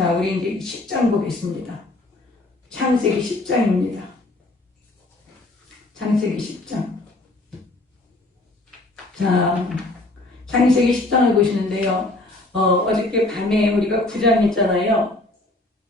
자, 우리 이제 10장 보겠습니다. 창세기 10장입니다. 창세기 10장. 자, 창세기 10장을 보시는데요. 어저께 밤에 우리가 9장 했잖아요.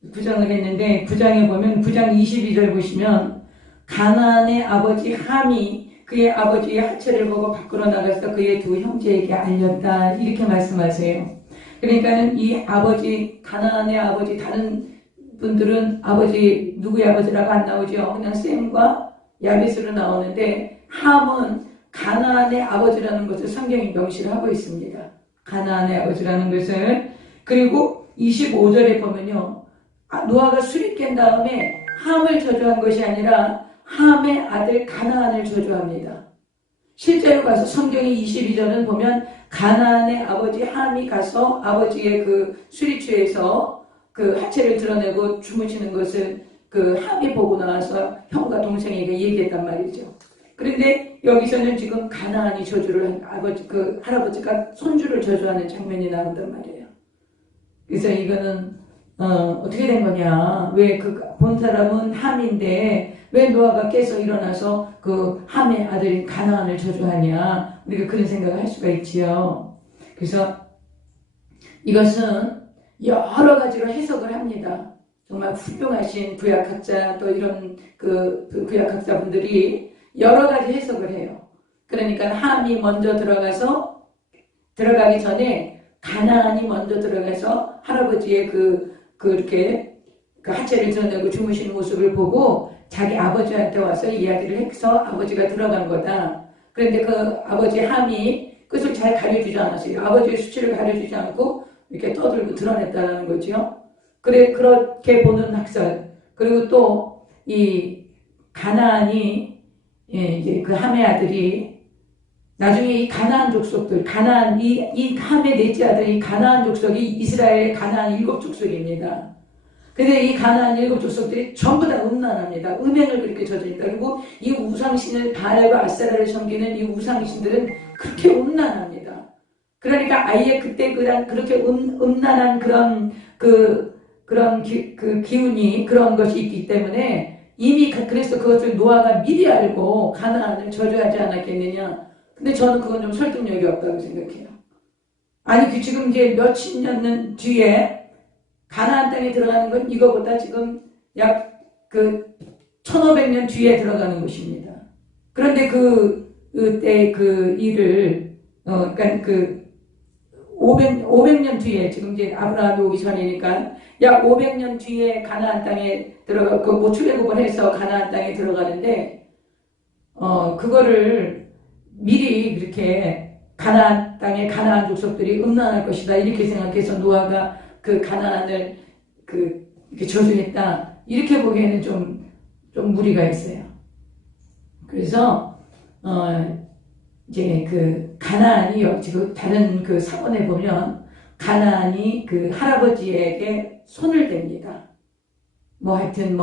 9장을 했는데 9장에 보면 9장 22절 보시면 가나안의 아버지 함이 그의 아버지의 하체를 보고 밖으로 나가서 그의 두 형제에게 알렸다. 이렇게 말씀하세요. 그러니까는 이 아버지, 가나안의 아버지, 다른 분들은 아버지, 누구의 아버지라고 안 나오죠. 그냥 셈과 야벳으로 나오는데 함은 가나안의 아버지라는 것을 성경이 명시를 하고 있습니다. 가나안의 아버지라는 것을. 그리고 25절에 보면요. 노아가 술이 깬 다음에 함을 저주한 것이 아니라 함의 아들 가나안을 저주합니다. 실제로 가서 성경의 22절은 보면 가나안의 아버지 함이 가서 아버지의 그 술이 취해서 그 하체를 드러내고 주무시는 것을 그 함이 보고 나와서 형과 동생에게 얘기했단 말이죠. 그런데 여기서는 지금 가나안이 저주를 아버지 그 할아버지가 손주를 저주하는 장면이 나온단 말이에요. 그래서 이거는 어떻게 된 거냐? 왜 그 본 사람은 함인데 왜 노아가 깨서 일어나서 그 함의 아들인 가나안을 저주하냐? 우리가 그런 생각을 할 수가 있지요. 그래서 이것은 여러 가지로 해석을 합니다. 정말 훌륭하신 구약학자 또 이런 그 구약학자분들이 여러 가지 해석을 해요. 그러니까 함이 먼저 들어가기 전에 가나안이 먼저 들어가서 할아버지의 그렇게 그 하체를 드러내고 주무시는 모습을 보고 자기 아버지한테 와서 이야기를 해서 아버지가 들어간 거다. 그런데 그 아버지 함이 그것을 잘 가려주지 않았어요. 아버지의 수치를 가려주지 않고 이렇게 떠들고 드러냈다는 거죠. 그렇게 보는 학설. 그리고 또 이 가나안이 이제 그 함의 아들이 나중에 이 가나안 족속들, 이 함의 넷째 아들이 가나안 족속이 이스라엘의 가나안 7족속입니다. 근데 이 가나안 7족속들이 전부 다 음란합니다. 음행을 그렇게 저지른다. 그리고 이 우상신을 바알과 아세라를 섬기는 이 우상신들은 그렇게 음란합니다. 그러니까 아예 그때 그렇게 음란한 그런 기운이 그런 것이 있기 때문에 이미 그래서 그것을 노아가 미리 알고 가나안을 저주하지 않았겠느냐. 근데 저는 그건 좀 설득력이 없다고 생각해요. 아니 지금 이제 몇십 년 뒤에 가나안 땅에 들어가는 건 이거보다 지금 약 1500년 뒤에 들어가는 것입니다. 그런데 그때 그 일을 그러니까 500년 뒤에 지금 이제 아브라함이 오기 전이니까 약 500년 뒤에 가나안 땅에 들어가 출애굽을 해서 가나안 땅에 들어가는데 그거를 미리 그렇게 가나안 땅에 가나안 족속들이 음란할 것이다 이렇게 생각해서 노아가 그 가나안을 이렇게 저주했다 이렇게 보기에는 좀 무리가 있어요. 그래서 이제 그 가나안이 지금 다른 그 사본에 보면 가나안이 그 할아버지에게 손을 댑니다. 하여튼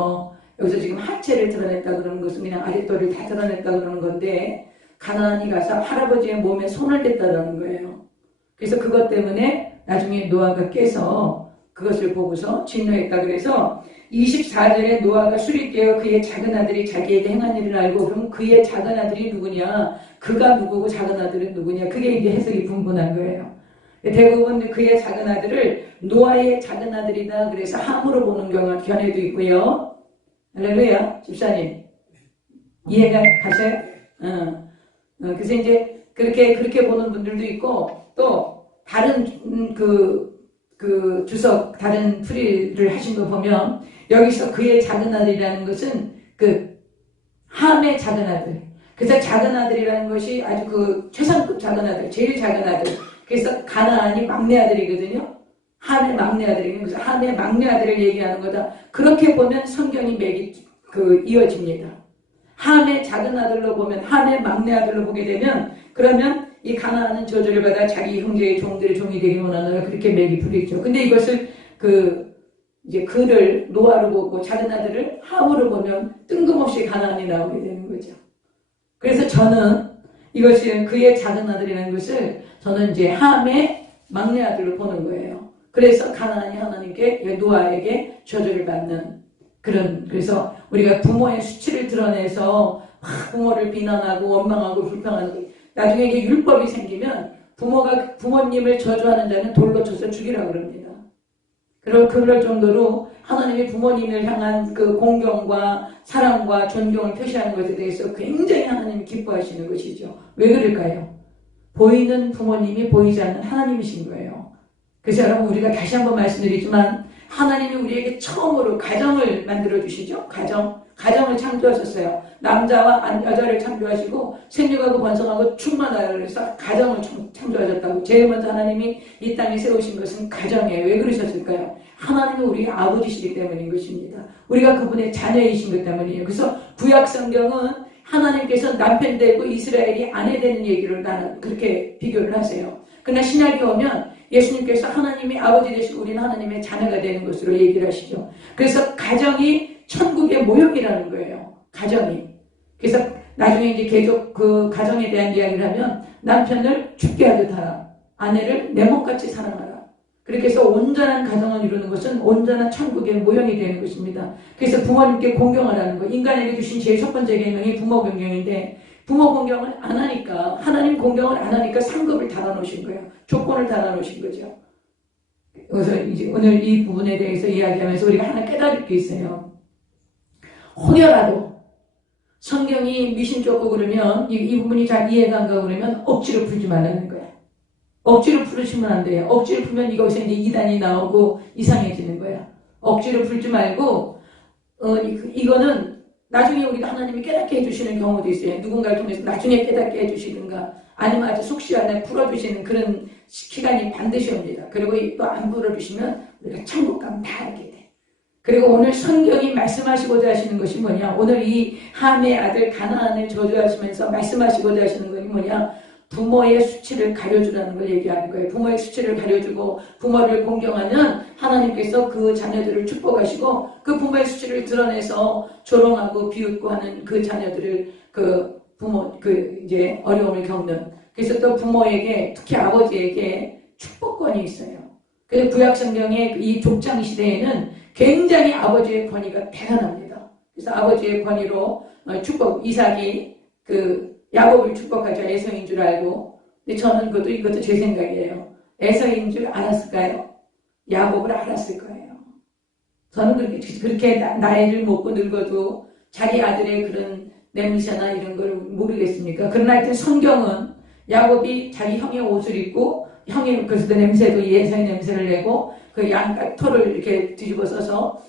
여기서 지금 하체를 드러냈다 그러는 것은 그냥 아랫도를 다 드러냈다 그러는 건데 가나안이 가서 할아버지의 몸에 손을 댔다라는 거예요. 그래서 그것 때문에 나중에 노아가 깨서 그것을 보고서 진노했다. 그래서 24절에 노아가 술이 깨어 그의 작은 아들이 자기에게 행한 일을 알고 그럼 그의 작은 아들이 누구냐? 그가 누구고 작은 아들은 누구냐? 그게 이제 해석이 분분한 거예요. 대부분 그의 작은 아들을 노아의 작은 아들이다. 그래서 함으로 보는 견해도 있고요. 할렐루야, 집사님. 이해가 가셔요? 그래서 이제 그렇게 보는 분들도 있고 또 다른 주석 다른 풀이를 하신 거 보면 여기서 그의 작은 아들이라는 것은 그 함의 작은 아들. 그래서 작은 아들이라는 것이 아주 최상급 작은 아들, 제일 작은 아들. 그래서 가나안이 막내 아들이거든요. 함의 막내 아들이거든요. 그래서 함의 막내 아들을 얘기하는 거다. 그렇게 보면 성경이 이어집니다. 함의 작은 아들로 보면 함의 막내 아들로 보게 되면 그러면 이 가나안은 저주를 받아 자기 형제의 종들의 종이 되기 원하노라 그렇게 맥이 풀리죠. 근데 이것을 이제 그를 노아로 보고 작은 아들을 함으로 보면 뜬금없이 가나안이 나오게 되는 거죠. 그래서 저는 이것이 그의 작은 아들이라는 것을 저는 이제 함의 막내 아들로 보는 거예요. 그래서 가나안이 하나님께 노아에게 저주를 받는 그래서 우리가 부모의 수치를 드러내서 부모를 비난하고 원망하고 불평하는 나중에 이게 율법이 생기면 부모님을 저주하는 자는 돌로 쳐서 죽이라고 그럽니다. 그리고 그럴 정도로 하나님이 부모님을 향한 그 공경과 사랑과 존경을 표시하는 것에 대해서 굉장히 하나님이 기뻐하시는 것이죠. 왜 그럴까요? 보이는 부모님이 보이지 않는 하나님이신 거예요. 그래서 여러분 우리가 다시 한번 말씀드리지만 하나님이 우리에게 처음으로 가정을 만들어 주시죠. 가정을 창조하셨어요. 남자와 여자를 창조하시고 생육하고 번성하고 충만하라 그래서 가정을 창조하셨다고. 제일 먼저 하나님이 이 땅에 세우신 것은 가정이에요. 왜 그러셨을까요? 하나님은 우리 아버지시기 때문인 것입니다. 우리가 그분의 자녀이신 것 때문이에요. 그래서 구약 성경은 하나님께서 남편 되고 이스라엘이 아내 되는 얘기를 나는 그렇게 비교를 하세요. 그러나 신약에 오면 예수님께서 하나님이 아버지 되시고 우리는 하나님의 자녀가 되는 것으로 얘기를 하시죠. 그래서 가정이 천국의 모형이라는 거예요. 가정이. 그래서 나중에 이제 계속 그 가정에 대한 이야기를 하면 남편을 죽게 하듯 하라. 아내를 내 몸같이 사랑하라. 그렇게 해서 온전한 가정을 이루는 것은 온전한 천국의 모형이 되는 것입니다. 그래서 부모님께 공경하라는 거. 인간에게 주신 제일 첫 번째 계명이 부모 공경인데 부모 공경을 안 하니까 하나님 공경을 안 하니까 상급을 달아놓으신 거예요. 조건을 달아놓으신 거죠. 그래서 이제 오늘 이 부분에 대해서 이야기하면서 우리가 하나 깨달을 게 있어요. 혹여라도 성경이 미신 쫓고 그러면 이 부분이 잘 이해가 안 가고 그러면 억지로 풀지 말라는 거야. 억지로 풀으시면 안 돼요. 억지로 풀면 이것에 이제 이단이 나오고 이상해지는 거야. 억지로 풀지 말고 이거는 나중에 우리가 하나님이 깨닫게 해주시는 경우도 있어요. 누군가를 통해서 나중에 깨닫게 해주시든가 아니면 아주 속시간에 풀어주시는 그런 기간이 반드시 옵니다. 그리고 또 안 풀어주시면 우리가 천국감 다 알게 돼. 그리고 오늘 성경이 말씀하시고자 하시는 것이 뭐냐. 오늘 이 함의 아들 가나안을 저주하시면서 말씀하시고자 하시는 것이 뭐냐. 부모의 수치를 가려주라는 걸 얘기하는 거예요. 부모의 수치를 가려주고 부모를 공경하면 하나님께서 그 자녀들을 축복하시고 그 부모의 수치를 드러내서 조롱하고 비웃고 하는 그 자녀들을 이제 어려움을 겪는. 그래서 또 부모에게 특히 아버지에게 축복권이 있어요. 그래서 구약 성경의 이 족장 시대에는 굉장히 아버지의 권위가 대단합니다. 그래서 아버지의 권위로 이삭이 야곱을 축복하자 에서인 줄 알고. 근데 저는 이것도 제 생각이에요. 에서인 줄 알았을까요? 야곱을 알았을 거예요. 저는 그렇게 나이를 먹고 늙어도 자기 아들의 그런 냄새나 이런 걸 모르겠습니까? 그러나 하여튼 성경은 야곱이 자기 형의 옷을 입고 형이 그래서 냄새도 에서의 냄새를 내고 그 양 털을 이렇게 뒤집어 써서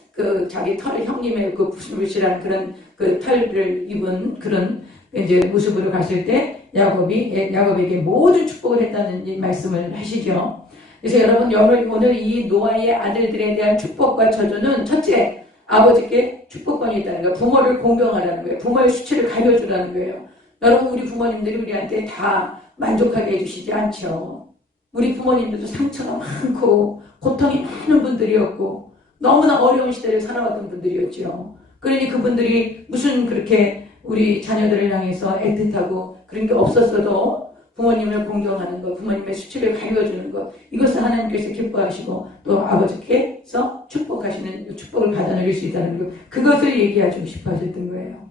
자기 털을 형님의 그 부실부실한 그런 그 털을 입은 그런 이제 모습으로 갔을 때 야곱에게 모든 축복을 했다는 말씀을 하시죠. 그래서 여러분 오늘 이 노아의 아들들에 대한 축복과 저주는 첫째 아버지께 축복권이 있다는 거예요. 부모를 공경하라는 거예요. 부모의 수치를 가려주라는 거예요. 여러분 우리 부모님들이 우리한테 다 만족하게 해주시지 않죠. 우리 부모님들도 상처가 많고 고통이 많은 분들이었고 너무나 어려운 시대를 살아왔던 분들이었죠. 그러니 그분들이 무슨 그렇게 우리 자녀들을 향해서 애틋하고 그런 게 없었어도 부모님을 공경하는 것, 부모님의 수치를 가려주는 것, 이것을 하나님께서 기뻐하시고 또 아버지께서 축복을 받아들일 수 있다는 것, 그것을 얘기하고 싶어 하셨던 거예요.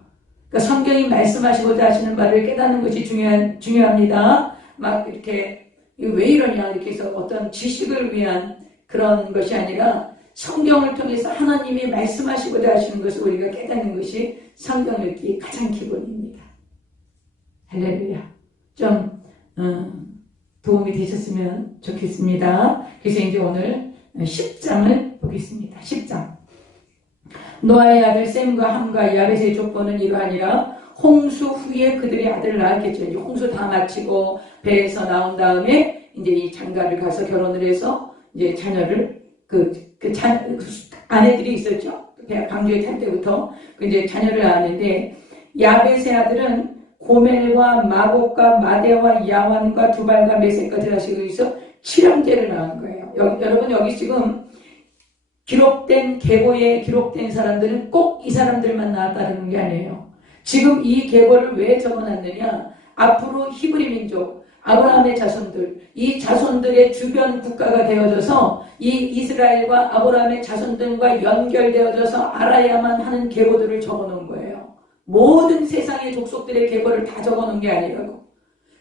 그러니까 성경이 말씀하시고자 하시는 바를 깨닫는 것이 중요합니다. 막 이렇게 왜 이러냐 이렇게 해서 어떤 지식을 위한 그런 것이 아니라 성경을 통해서 하나님이 말씀하시고자 하시는 것을 우리가 깨닫는 것이 성경 읽기 가장 기본입니다. 할렐루야. 좀 도움이 되셨으면 좋겠습니다. 그래서 이제 오늘 10장을 보겠습니다. 10장. 노아의 아들 셈과 함과 야벳의 족보는 이러하니라. 홍수 후에 그들의 아들을 낳았겠죠. 이제 홍수 다 마치고 배에서 나온 다음에 이제 이 장가를 가서 결혼을 해서 이제 자녀를 아내들이 있었죠. 방주에 탈 때부터 이제 자녀를 낳았는데 야벳의 아들은 고멜과 마곡과 마대와 야완과 두발과 메섹과 드라시고 있어 7형제를 낳은 거예요. 여러분 여기 지금 기록된 계보에 기록된 사람들은 꼭 이 사람들만 낳았다는 게 아니에요. 지금 이 계보를 왜 적어놨느냐? 앞으로 히브리 민족, 아브라함의 자손들, 이 자손들의 주변 국가가 되어져서 이 이스라엘과 아브라함의 자손들과 연결되어져서 알아야만 하는 계보들을 적어놓은 거예요. 모든 세상의 족속들의 계보를 다 적어놓은 게 아니라고.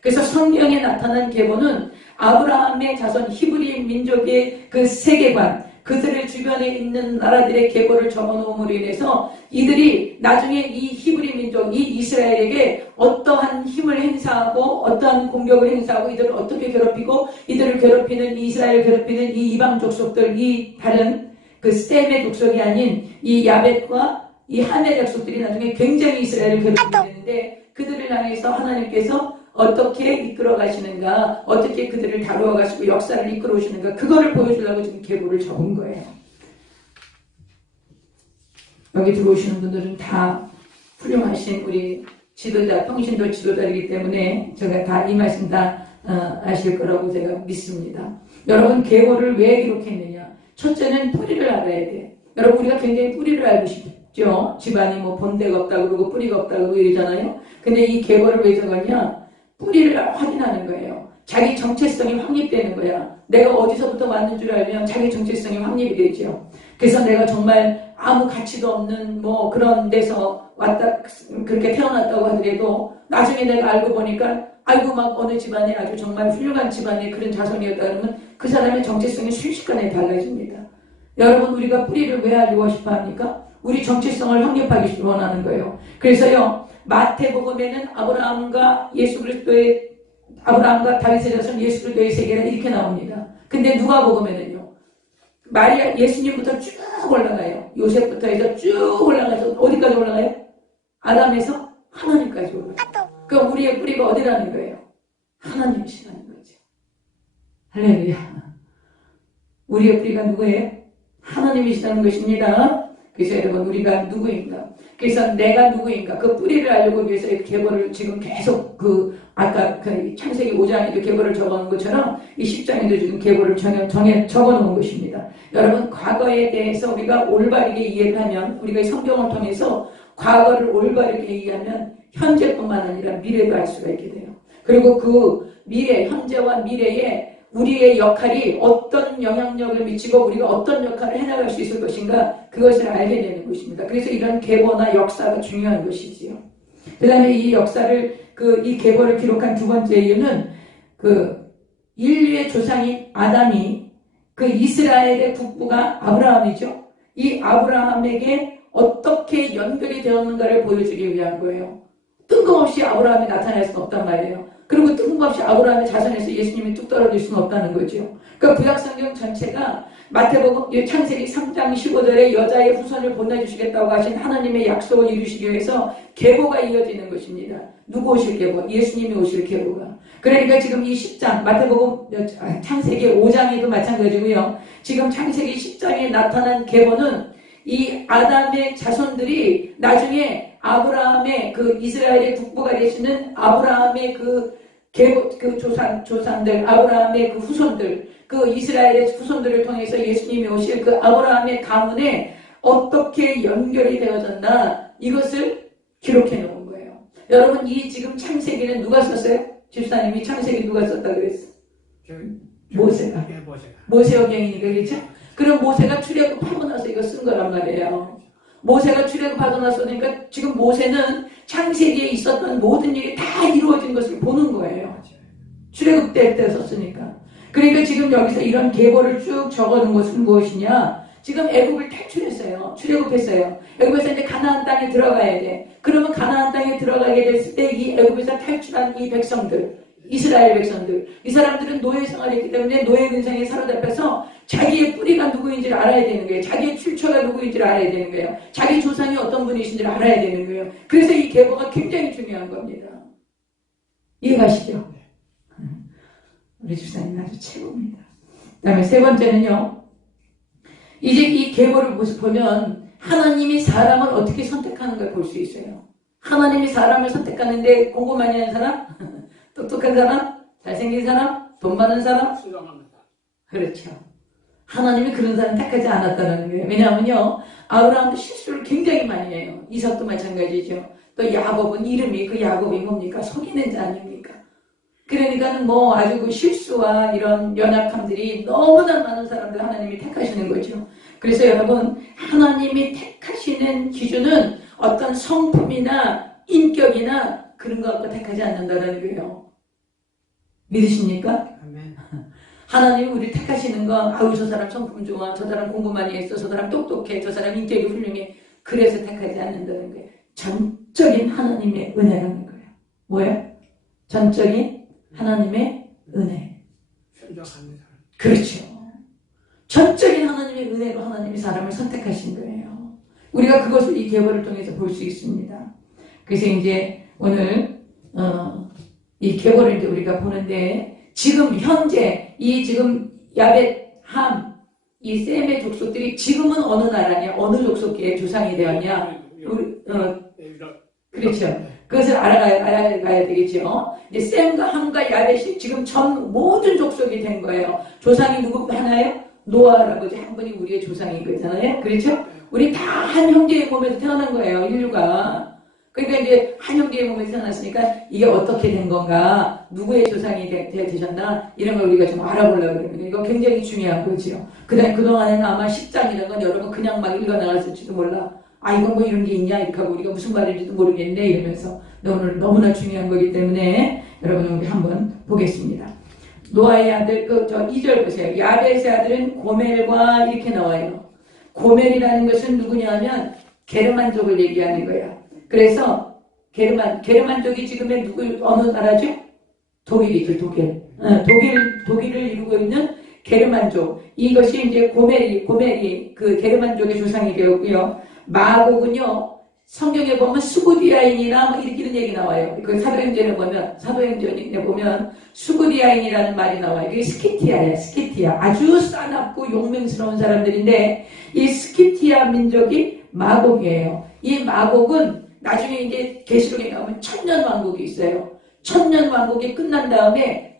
그래서 성경에 나타난 계보는 아브라함의 자손 히브리 민족의 그 세계관, 그들의 주변에 있는 나라들의 계보를 적어놓음으로 인해서 이들이 나중에 이 히브리 민족, 이 이스라엘에게 어떠한 힘을 행사하고 어떠한 공격을 행사하고 이들을 어떻게 괴롭히고 이들을 괴롭히는 이스라엘 괴롭히는 이 이방 족속들, 이 다른 그 셈의 족속이 아닌 이 야벳과 이 하멜 족속들이 나중에 굉장히 이스라엘을 괴롭히게 되는데 그들을 향해서 하나님께서 어떻게 이끌어 가시는가, 어떻게 그들을 다루어 가시고 역사를 이끌어 오시는가, 그거를 보여주려고 지금 계보를 적은 거예요. 여기 들어오시는 분들은 다 훌륭하신 우리 지도자, 평신도 지도자이기 때문에 제가 다 이 말씀 다 아실 거라고 제가 믿습니다. 여러분, 계보를 왜 기록했느냐? 첫째는 뿌리를 알아야 돼. 여러분, 우리가 굉장히 뿌리를 알고 싶죠? 집안이 뭐 본데가 없다 그러고 뿌리가 없다 그러고 이러잖아요. 근데 이 계보를 왜 적었냐? 뿌리를 확인하는 거예요. 자기 정체성이 확립되는 거야. 내가 어디서부터 왔는 줄 알면 자기 정체성이 확립이 되죠. 그래서 내가 정말 아무 가치도 없는 뭐 그런 데서 왔다 그렇게 태어났다고 하더라도 나중에 내가 알고 보니까 아이고 막 어느 집안에 아주 정말 훌륭한 집안의 그런 자손이었다 그러면 그 사람의 정체성이 순식간에 달라집니다. 여러분, 우리가 뿌리를 왜 알고 싶어 합니까? 우리 정체성을 확립하기 원하는 거예요. 그래서요, 마태복음에는 아브라함과 예수 그리스도의 아브라함과 다윗의 자손 예수 그리스도의 세계가 이렇게 나옵니다. 근데 누가복음에는요, 마리아 예수님부터 쭉 올라가요. 요셉부터 해서 쭉 올라가서 어디까지 올라가요? 아담에서 하나님까지 올라가요. 그럼 우리의 뿌리가 어디라는 거예요? 하나님이시라는 거죠. 할렐루야. 우리의 뿌리가 누구예요? 하나님이시라는 것입니다. 그래서 여러분, 우리가 누구인가? 그래서 내가 누구인가? 그 뿌리를 알려고 위해서 계보를 지금 계속 아까 그 창세기 5장에도 계보를 적어놓은 것처럼 이 10장에도 지금 계보를 적어놓은 것입니다. 여러분, 과거에 대해서 우리가 올바르게 이해를 하면, 우리가 성경을 통해서 과거를 올바르게 이해하면 현재뿐만 아니라 미래도 알 수가 있게 돼요. 그리고 그 미래, 현재와 미래에 우리의 역할이 어떤 영향력을 미치고 우리가 어떤 역할을 해나갈 수 있을 것인가, 그것을 알게 되는 것입니다. 그래서 이런 계보나 역사가 중요한 것이지요. 그 다음에 이 역사를, 이 계보를 기록한 두 번째 이유는 인류의 조상인 아담이 이스라엘의 국부가 아브라함이죠. 이 아브라함에게 어떻게 연결이 되었는가를 보여주기 위한 거예요. 뜬금없이 아브라함이 나타날 수는 없단 말이에요. 그리고 뜬금없이 아브라함의 자손에서 예수님이 뚝 떨어질 수는 없다는 거죠. 그러니까 구약성경 전체가 마태복음 창세기 3장 15절에 여자의 후손을 보내주시겠다고 하신 하나님의 약속을 이루시기 위해서 계보가 이어지는 것입니다. 누구 오실 계보? 예수님이 오실 계보가. 그러니까 지금 이 10장 마태복음 창세기 5장에도 마찬가지고요. 지금 창세기 10장에 나타난 계보는 이 아담의 자손들이 나중에 아브라함의 이스라엘의 국부가 되시는 아브라함의 조상들, 아브라함의 후손들, 이스라엘의 후손들을 통해서 예수님이 오실 아브라함의 가문에 어떻게 연결이 되어졌나, 이것을 기록해 놓은 거예요. 여러분, 이 지금 창세기는 누가 썼어요? 집사님이 창세기 누가 썼다 그랬어? 모세가. 모세오경이니까, 그렇죠? 그럼 모세가 출애굽하고 나서 이거 쓴 거란 말이에요. 모세가 출애굽하고 나서니까 지금 모세는 창세기에 있었던 모든 일이 다 이루어진 것을 보는 거예요. 출애굽 때 썼으니까. 그러니까 지금 여기서 이런 계보를 쭉 적어놓은 것은 무엇이냐? 지금 애굽을 탈출했어요. 출애굽했어요. 애굽에서 이제 가나안 땅에 들어가야 돼. 그러면 가나안 땅에 들어가게 됐을 때 이 애굽에서 탈출한 이 백성들, 이스라엘 백성들, 이 사람들은 노예 생활했기 때문에 노예 근성에 사로잡혀서 자기의 뿌리가 누구인지를 알아야 되는 거예요. 자기의 출처가 누구인지를 알아야 되는 거예요. 자기 조상이 어떤 분이신지를 알아야 되는 거예요. 그래서 이 계보가 굉장히 중요한 겁니다. 이해가시죠? 우리 집사님 아주 최고입니다. 그 다음에 세 번째는요, 이제 이 계보를 보면 하나님이 사람을 어떻게 선택하는 걸 볼 수 있어요. 하나님이 사람을 선택하는데 공부 많이 하는 사람? 똑똑한 사람? 잘생긴 사람? 돈 많은 사람? 그렇죠. 하나님이 그런 사람 택하지 않았다는 거예요. 왜냐하면요, 아브라함도 실수를 굉장히 많이 해요. 이삭도 마찬가지죠. 또 야곱은 이름이 야곱이 뭡니까? 속이는 자 아닙니까? 그러니까는 뭐 아주 그 실수와 이런 연약함들이 너무나 많은 사람들 하나님이 택하시는 거죠. 그래서 여러분, 하나님이 택하시는 기준은 어떤 성품이나 인격이나 그런 것 갖고 택하지 않는다는 거예요. 믿으십니까? 아멘. 하나님이 우리 택하시는 건 아우 저 사람 성품 좋아, 저 사람 공부 많이 했어, 저 사람 똑똑해, 저 사람 인격이 훌륭해. 그래서 택하지 않는다는 거예요. 전적인 하나님의 은혜라는 거예요. 뭐예요? 전적인 하나님의 은혜. 순종합니다. 그렇죠. 전적인 하나님의 은혜로 하나님이 사람을 선택하신 거예요. 우리가 그것을 이 계보를 통해서 볼 수 있습니다. 그래서 이제 오늘 이 계보를 이제 우리가 보는데 지금 현재 이 지금 야벳함 이 셈의 족속들이 지금은 어느 나라냐, 어느 족속의 조상이 되었냐? 그렇죠. 그것을 알아가야 되겠죠. 이제 셈과 함과 야벳이 지금 전 모든 족속이 된 거예요. 조상이 누구 하나요? 노아 할아버지 한 분이 우리의 조상인 거잖아요. 그렇죠? 우리 다 한 형제의 몸에서 태어난 거예요. 인류가. 그러니까 이제 한 형제의 몸에서 태어났으니까 이게 어떻게 된 건가, 누구의 조상이 되셨나 이런 걸 우리가 좀 알아보려고 그러는데 이거 굉장히 중요한 거죠. 그동안에는 아마 10장이라는 건 여러분 그냥 막 읽어나갔을지도 몰라. 아 이건 뭐 이런 게 있냐 이렇게 하고 우리가 무슨 말인지도 모르겠네 이러면서 오늘 너무나 중요한 거기 때문에 여러분 우리 한번 보겠습니다. 노아의 아들 2절 보세요. 야벳의 아들은 고멜과 이렇게 나와요. 고멜이라는 것은 누구냐 하면 게르만족을 얘기하는 거야. 그래서 게르만족이 지금의 어느 나라죠? 독일이죠. 독일을 이루고 있는 게르만족. 이것이 이제 고멜이 그 게르만족의 조상이 되었고요. 마곡은요, 성경에 보면 수구디아인이나 뭐 이런 얘기 나와요. 그 사도행전에 보면 수구디아인이라는 말이 나와요. 이게 스키티아예요. 스키티아. 아주 싸납고 용맹스러운 사람들인데 이 스키티아 민족이 마곡이에요. 이 마곡은 나중에 이제 계시록에 나오면 천년왕국이 있어요. 천년왕국이 끝난 다음에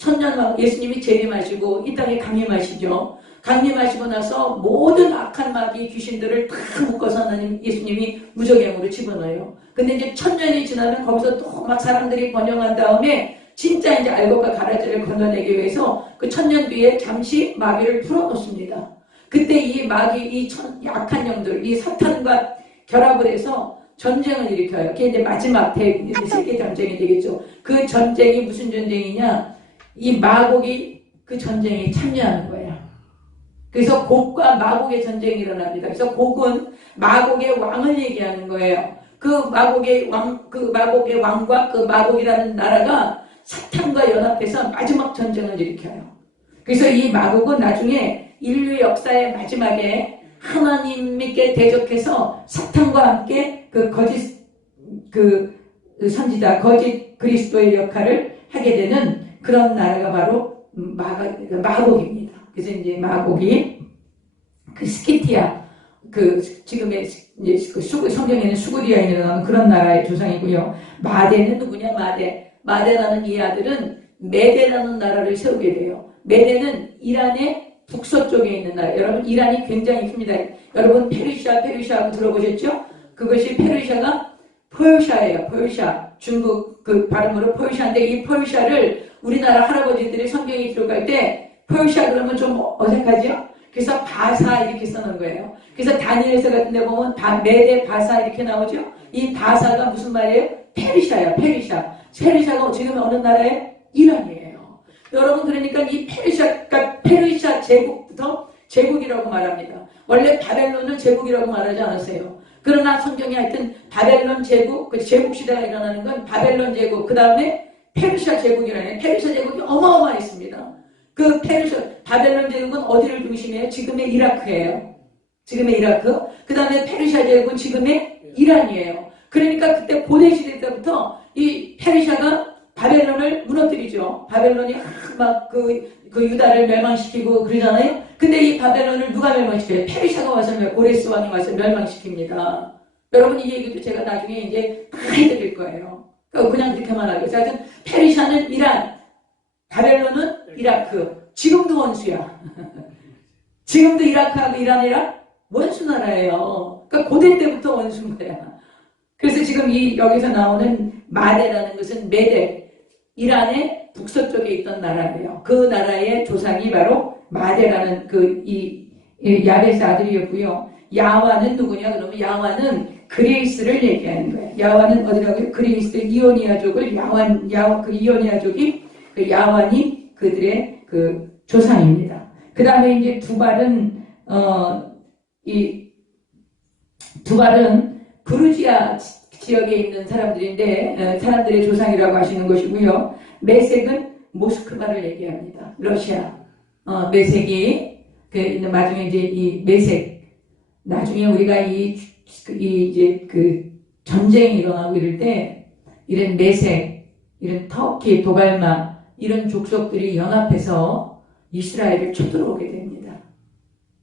예수님이 재림하시고 이 땅에 강림하시죠. 강림하시고 나서 모든 악한 마귀 귀신들을 다 묶어서 하나님 예수님이 무적행으로 집어넣어요. 근데 이제 천년이 지나면 거기서 또 막 사람들이 번영한 다음에 진짜 이제 알곡과 가라지를 건너내기 위해서 그 천년 뒤에 잠시 마귀를 풀어놓습니다. 그때 이 마귀, 이 악한 영들, 이 사탄과 결합을 해서 전쟁을 일으켜요. 그게 이제 마지막 세계 전쟁이 되겠죠. 그 전쟁이 무슨 전쟁이냐? 이 마곡이 그 전쟁에 참여하는 거예요. 그래서 곡과 마곡의 전쟁이 일어납니다. 그래서 곡은 마곡의 왕을 얘기하는 거예요. 그 마곡의 왕과 그 마곡이라는 나라가 사탄과 연합해서 마지막 전쟁을 일으켜요. 그래서 이 마곡은 나중에 인류 역사의 마지막에 하나님께 대적해서 사탄과 함께 그 거짓 선지자, 거짓 그리스도의 역할을 하게 되는 그런 나라가 바로 마곡입니다. 그래서 이제 마곡이 그 스키티아, 지금의 성경에는 수구디아인이라는 그런 나라의 조상이고요. 마대는 누구냐? 마대라는 이 아들은 메대라는 나라를 세우게 돼요. 메대는 이란의 북서쪽에 있는 나라. 여러분 이란이 굉장히 큽니다. 여러분 페르시아 들어보셨죠? 그것이 페르시아가 퍼시아예요. 퍼시아. 중국 그 발음으로 퍼시아인데 이 퍼시아를 우리나라 할아버지들이 성경에 들어갈 때 퍼시아 그러면 좀 어색하죠? 그래서 바사 이렇게 써놓은 거예요. 그래서 다니엘서 같은 데 보면 메대 바사 이렇게 나오죠? 이 바사가 무슨 말이에요? 페르시아예요. 페르시아가 지금 어느 나라에? 이란이에요. 여러분 그러니까 이 페르시아 제국부터 제국이라고 말합니다. 원래 바벨론을 제국이라고 말하지 않았어요. 그러나 성경이 하여튼 바벨론 제국, 그 제국 시대가 일어나는 건 바벨론 제국, 그 다음에 페르시아 제국이라는 페르시아 제국이 어마어마했습니다. 그 바벨론 제국은 어디를 중심이에요? 지금의 이라크예요. 지금의 이라크. 그 다음에 페르시아 제국은 지금의 이란이에요. 그러니까 그때 고대 시대 때부터 이 페르시아가 바벨론을 무너뜨리죠. 바벨론이 막 그 유다를 멸망시키고 그러잖아요. 근데 이 바벨론을 누가 멸망시켜요? 페르시아가 와서 오레스 왕이 와서 멸망시킵니다. 여러분 이 얘기도 제가 나중에 이제 다 해드릴 거예요. 그냥 그렇게만 하겠어요. 하여튼 페르시아는 이란, 바벨론은 이라크. 지금도 원수야. 지금도 이라크하고 이란이랑 원수 나라예요. 그러니까 고대 때부터 원수인 거야. 그래서 지금 여기서 나오는 마대라는 것은 메대, 이란의 북서쪽에 있던 나라예요. 그 나라의 조상이 바로 마대라는 이 야벳의 아들이었고요. 야와는 누구냐? 그러면 야와는 그레이스를 얘기하는 거예요. 야와는 어디라고요? 그레이스 이오니아족을 그 이오니아족이 그 야완이 그들의 그 조상입니다. 그 다음에 이제 두발은 부르지아 지역에 있는 사람들의 조상이라고 하시는 것이고요. 메색은 모스크바를 얘기합니다. 러시아. 메색이 있는 나중에 이제 이 메색 나중에 우리가 이제 그 전쟁이 일어나고 이럴 때 이런 메색, 이런 터키, 도갈마 이런 족속들이 연합해서 이스라엘을 쳐들어오게 됩니다.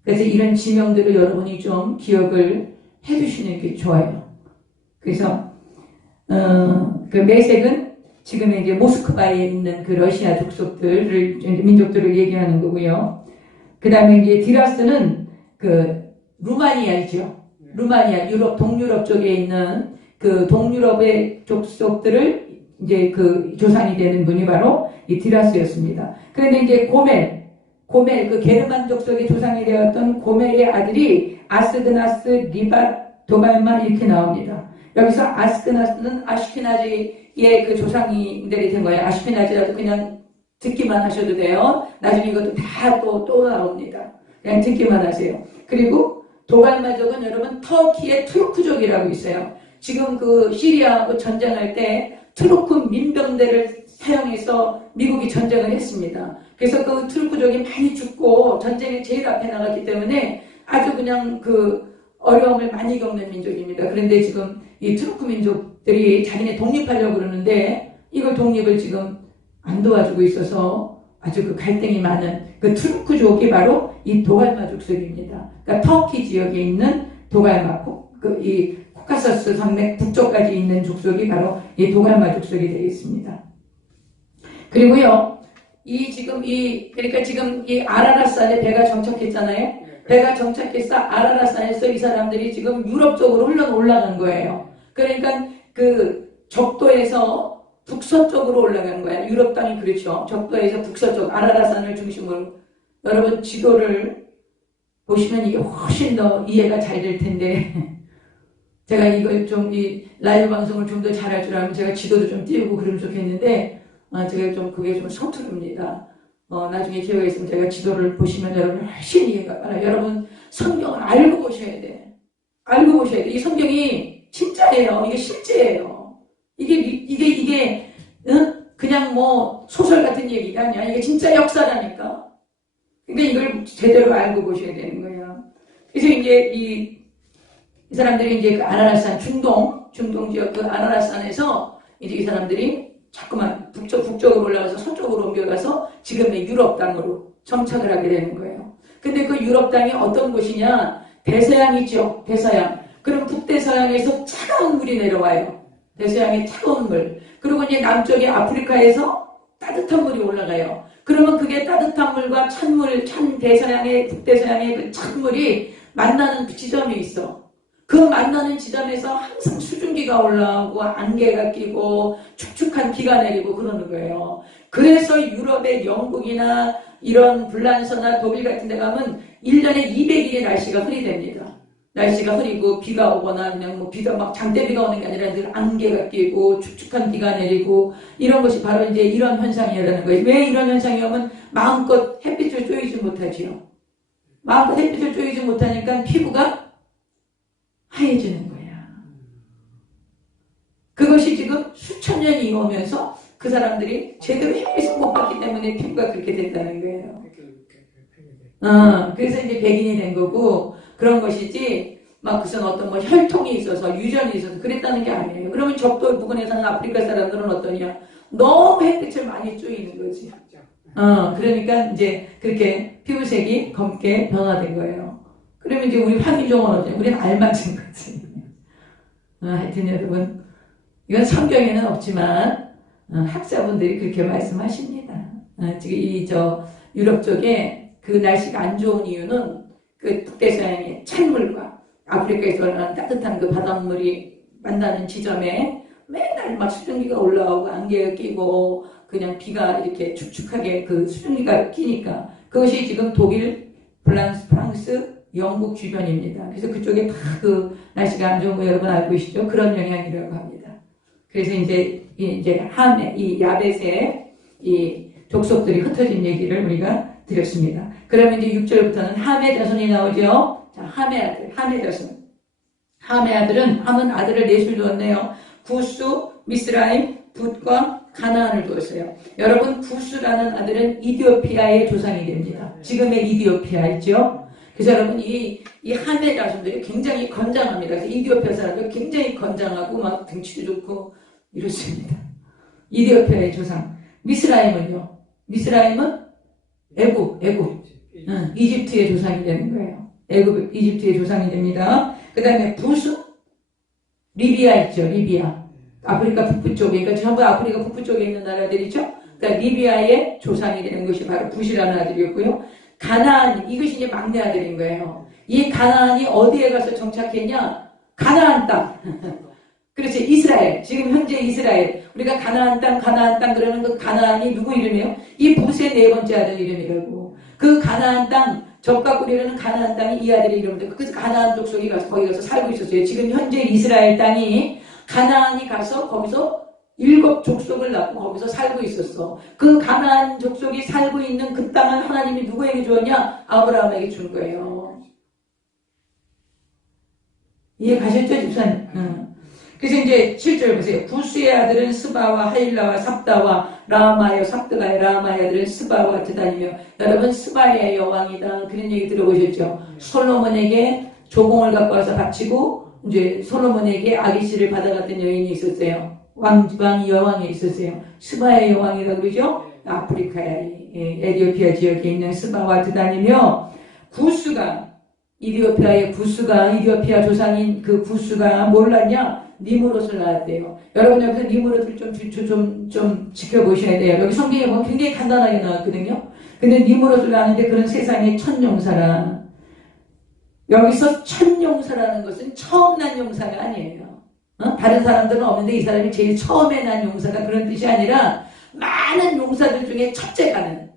그래서 이런 지명들을 여러분이 좀 기억을 해주시는 게 좋아요. 그래서 그 메색은 지금 이제 모스크바에 있는 그 러시아 족속들을 민족들을 얘기하는 거고요. 그 다음에 이제 디라스는 그 루마니아이죠. 루마니아 동유럽 쪽에 있는 그 동유럽의 족속들을 이제 그 조상이 되는 분이 바로 이 디라스였습니다. 그런데 이제 고멜 그 게르만 족속의 조상이 되었던 고멜의 아들이 아스그나스, 리밧, 도갈마 이렇게 나옵니다. 여기서 아스그나스는 아시케나지의 그 조상들이 된 거예요. 아시케나지라도 그냥 듣기만 하셔도 돼요. 나중에 이것도 다 또 나옵니다. 그냥 듣기만 하세요. 그리고 도갈마족은 여러분 터키의 투르크족이라고 있어요. 지금 그 시리아하고 전쟁할 때 투르크 민병대를 사용해서 미국이 전쟁을 했습니다. 그래서 그 투르크족이 많이 죽고 전쟁에 제일 앞에 나갔기 때문에 아주 그냥 그 어려움을 많이 겪는 민족입니다. 그런데 지금 이 투르크 민족들이 자기네 독립하려고 그러는데 이걸 독립을 지금 안 도와주고 있어서 아주 그 갈등이 많은 그 투르크족이 바로 이 도갈마 족속입니다. 그러니까 터키 지역에 있는 도갈마, 이 코카서스 산맥 북쪽까지 있는 족속이 바로 이 도갈마 족속이 되겠습니다. 그리고요, 그러니까 지금 이 아라랏산에 배가 정착했잖아요. 배가 정착해서 아라랏산에서 이 사람들이 지금 유럽 쪽으로 흘러 올라간 거예요. 그러니까 그 적도에서 북서쪽으로 올라간 거야. 유럽 땅이 그렇죠. 적도에서 북서쪽 아라랏산을 중심으로. 여러분 지도를 보시면 이게 훨씬 더 이해가 잘 될 텐데 제가 이걸 좀 이 라이브 방송을 좀 더 잘할 줄 알면 제가 지도도 좀 띄우고 그러면 좋겠는데 제가 좀 그게 좀 서투릅니다. 나중에 기회가 있으면 제가 지도를 보시면 여러분 훨씬 이해가 빨라요. 여러분 성경을 알고 보셔야 돼. 알고 보셔야 돼. 이 성경이 진짜예요. 이게 실제예요. 이게 그냥 뭐 소설 같은 얘기가 아니야. 이게 진짜 역사라니까. 그러니까 이걸 제대로 알고 보셔야 되는 거예요. 그래서 이제 이 사람들이 이제 그 아라랏산 중동 지역 그 아라랏산에서 이제 이 사람들이 자꾸만 북쪽으로 올라가서 서쪽으로 옮겨가서 지금의 유럽 땅으로 정착을 하게 되는 거예요. 근데 그 유럽 땅이 어떤 곳이냐? 대서양이죠. 대서양. 그럼 북대서양에서 차가운 물이 내려와요. 대서양의 차가운 물. 그리고 이제 남쪽의 아프리카에서 따뜻한 물이 올라가요. 그러면 그게 따뜻한 물과 찬 대서양의, 북대서양의 그 찬물이 만나는 지점이 있어. 그 만나는 지점에서 항상 수증기가 올라오고 안개가 끼고 축축한 비가 내리고 그러는 거예요. 그래서 유럽의 영국이나 이런 불란서나 독일 같은 데 가면 1년에 200일의 날씨가 흐리답니다. 날씨가 흐리고 비가 오거나 그냥 뭐 비가 막 장대비가 오는 게 아니라 늘 안개가 끼고 축축한 비가 내리고 이런 것이 바로 이제 이런 현상이라는 거예요. 왜 이런 현상이 오면 마음껏 햇빛을 쬐이지 못하지요. 마음껏 햇빛을 쬐이지 못하니까 피부가 하얘지는 거야. 그것이 지금 수천 년이 오면서 그 사람들이 제대로 햇빛을 못 받기 때문에 피부가 그렇게 된다는 거예요. 그래서 이제 백인이 된 거고 그런 것이지 막 무슨 어떤 뭐 혈통이 있어서 유전이 있어서 그랬다는 게 아니에요. 그러면 적도 부근에 사는 아프리카 사람들은 어떠냐? 너무 햇빛을 많이 쬐이는 거지. 그러니까 이제 그렇게 피부색이 검게 변화된 거예요. 그러면 이제 우리 황인종은 어때요? 우리는 알맞은 거지. 하여튼 여러분 이건 성경에는 없지만 학자분들이 그렇게 말씀하십니다. 지금 유럽 쪽에 그 날씨가 안 좋은 이유는 그 북대서양의 찬물과 아프리카에서 나는 따뜻한 그 바닷물이 만나는 지점에 맨날 막 수증기가 올라오고 안개가 끼고 그냥 비가 이렇게 축축하게 그 수증기가 끼니까 그것이 지금 독일, 프랑스, 영국 주변입니다. 그래서 그쪽에 다 그 날씨가 안 좋은 거 여러분 알고 계시죠? 그런 영향이라고 합니다. 그래서 이제 함에 이 야벳의 이 족속들이 흩어진 얘기를 우리가 드렸습니다. 그러면 이제 6절부터는 함의 자손이 나오죠. 자, 함의 아들, 함의 자손. 함의 아들은 함은 아들을 넷을 두었네요. 구스, 미스라임, 붓과 가나안을 두었어요. 여러분 구스라는 아들은 이디오피아의 조상이 됩니다. 지금의 이디오피아 있죠. 그래서 여러분 이 함의 자손들이 굉장히 건장합니다. 그래서 이디오피아 사람들 굉장히 건장하고 막 등치도 좋고 이렇습니다. 이디오피아의 조상. 미스라임은요. 미스라임은 애굽, 이집트의 조상이 되는 거예요. 애굽, 이집트의 조상이 됩니다. 그 다음에 부스, 리비아 있죠. 리비아. 아프리카 북부 쪽에, 그러니까 전부 아프리카 북부 쪽에 있는 나라들이죠. 그러니까 리비아의 조상이 되는 것이 바로 부시라는 아들이었고요. 가나안, 이것이 이제 막내 아들인 거예요. 이 가나안이 어디에 가서 정착했냐? 가나안 땅. 그렇지, 이스라엘. 지금 현재 이스라엘. 우리가 가나안 땅 그러는 그 가나안이 누구 이름이에요? 이 부스의 네 번째 아들 이름이라고. 그 가나안 땅, 적과 꾸리려는 가나안 땅이 이 아들의 이름인데, 그 가나안 족속이 가서 거기 가서 살고 있었어요. 지금 현재 이스라엘 땅이 가나안이 가서 거기서 7족속을 낳고 거기서 살고 있었어. 그 가나안 족속이 살고 있는 그 땅은 하나님이 누구에게 주었냐? 아브라함에게 준 거예요. 이해 가셨죠, 집사님? 그래서 이제 7절 보세요. 구스의 아들은 스바와 하일라와 삽다와 라마여 삽드가의 라마의 아들은 스바와 드다니며. 여러분 스바의 여왕이다 그런 얘기 들어보셨죠? 솔로몬에게 조공을 갖고 와서 바치고 이제 솔로몬에게 아기씨를 받아갔던 여인이 있었어요. 여왕이 있었어요. 스바의 여왕이라고 그러죠? 아프리카의 에디오피아 지역에 있는 스바와 드다니며. 구스가 이디오피아의 구스가 이디오피아 조상인 그 구스가 몰랐냐? 니무롯을 낳았대요. 여러분 여기서 니무롯을 좀 지켜보셔야 돼요. 여기 성경에 보면 굉장히 간단하게 나왔거든요. 근데 니무롯을 낳았는데 그런 세상의 첫 용사라. 여기서 첫 용사라는 것은 처음 난 용사가 아니에요. 다른 사람들은 없는데 이 사람이 제일 처음에 난 용사가 그런 뜻이 아니라 많은 용사들 중에 첫째가는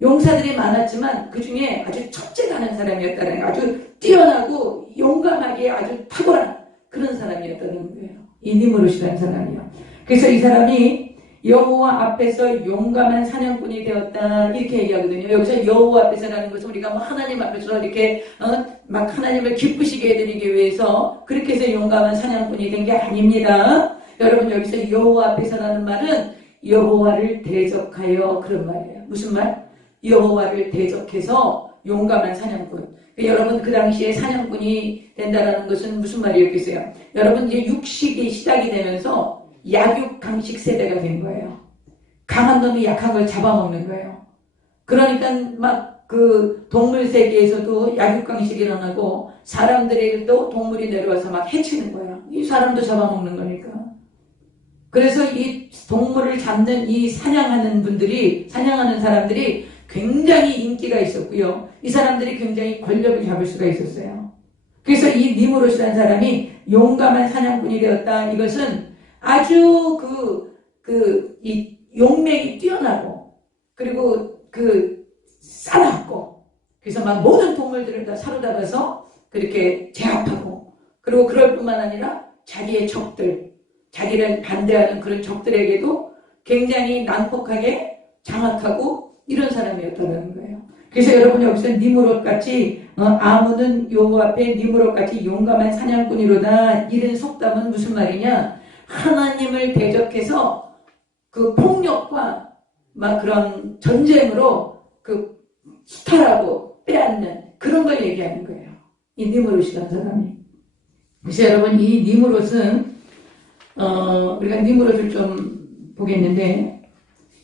용사들이 많았지만 그 중에 아주 첫째가는 사람이었다는 거예요. 아주 뛰어나고 용감하게 아주 탁월한 그런 사람이었다는 거예요. 이 니무롯이라는 사람이요. 그래서 이 사람이 여호와 앞에서 용감한 사냥꾼이 되었다 이렇게 얘기하거든요. 여기서 여호와 앞에서라는 것은 우리가 뭐 하나님 앞에서 이렇게 막 하나님을 기쁘시게 해드리기 위해서 그렇게 해서 용감한 사냥꾼이 된 게 아닙니다. 여러분 여기서 여호와 앞에서라는 말은 여호와를 대적하여 그런 말이에요. 무슨 말? 여호와를 대적해서 용감한 사냥꾼. 여러분 그 당시에 사냥꾼이 된다라는 것은 무슨 말이었겠어요? 여러분 이제 육식이 시작이 되면서 약육 강식 세대가 된 거예요. 강한 놈이 약한 걸 잡아먹는 거예요. 그러니까 막 그 동물 세계에서도 약육 강식이 일어나고 사람들에게도 동물이 내려와서 막 해치는 거예요. 이 사람도 잡아먹는 거니까. 그래서 이 동물을 잡는 이 사냥하는 사람들이 굉장히 인기가 있었고요. 이 사람들이 굉장히 권력을 잡을 수가 있었어요. 그래서 이 니무롯이라는 사람이 용감한 사냥꾼이 되었다. 이것은 아주 이 용맹이 뛰어나고 그리고 싸납고 그래서 막 모든 동물들을 다 사로잡아서 그렇게 제압하고 그리고 그럴 뿐만 아니라 자기의 적들, 자기를 반대하는 그런 적들에게도 굉장히 난폭하게 장악하고 이런 사람이었다는 거예요. 그래서 여러분 여기서 니무롯같이 아문은 여호와 앞에 니무롯같이 용감한 사냥꾼이로다 이런 속담은 무슨 말이냐? 하나님을 대적해서 그 폭력과 막 그런 전쟁으로 그 수탈하고 빼앗는 그런 걸 얘기하는 거예요. 이 니무롯이라는 사람이. 그래서 여러분 이 니무롯은 우리가 니무롯을 좀 보겠는데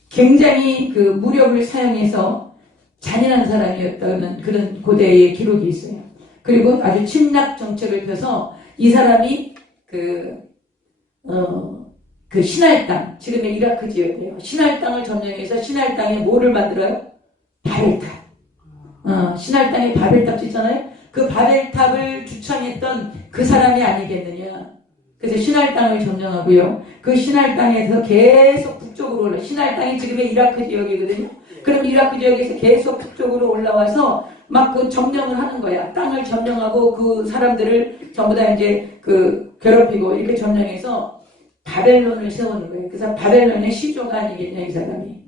굉장히 그 무력을 사용해서 잔인한 사람이었다는 그런 고대의 기록이 있어요. 그리고 아주 침략 정책을 펴서 이 사람이 그 시날 땅, 지금의 이라크 지역이에요. 시날 땅을 점령해서 시날 땅에 뭐를 만들어요? 바벨탑. 시날 땅에 바벨탑 짓잖아요. 그 바벨탑을 주창했던 그 사람이 아니겠느냐. 그래서 신할 땅을 점령하고요. 그 신할 땅에서 계속 북쪽으로 올라. 신할 땅이 지금의 이라크 지역이거든요. 그럼 이라크 지역에서 계속 북쪽으로 올라와서 막 그 점령을 하는 거야. 땅을 점령하고 그 사람들을 전부 다 이제 그 괴롭히고 이렇게 점령해서 바벨론을 세우는 거예요. 그래서 바벨론의 시조가 아니겠냐, 이 사람이.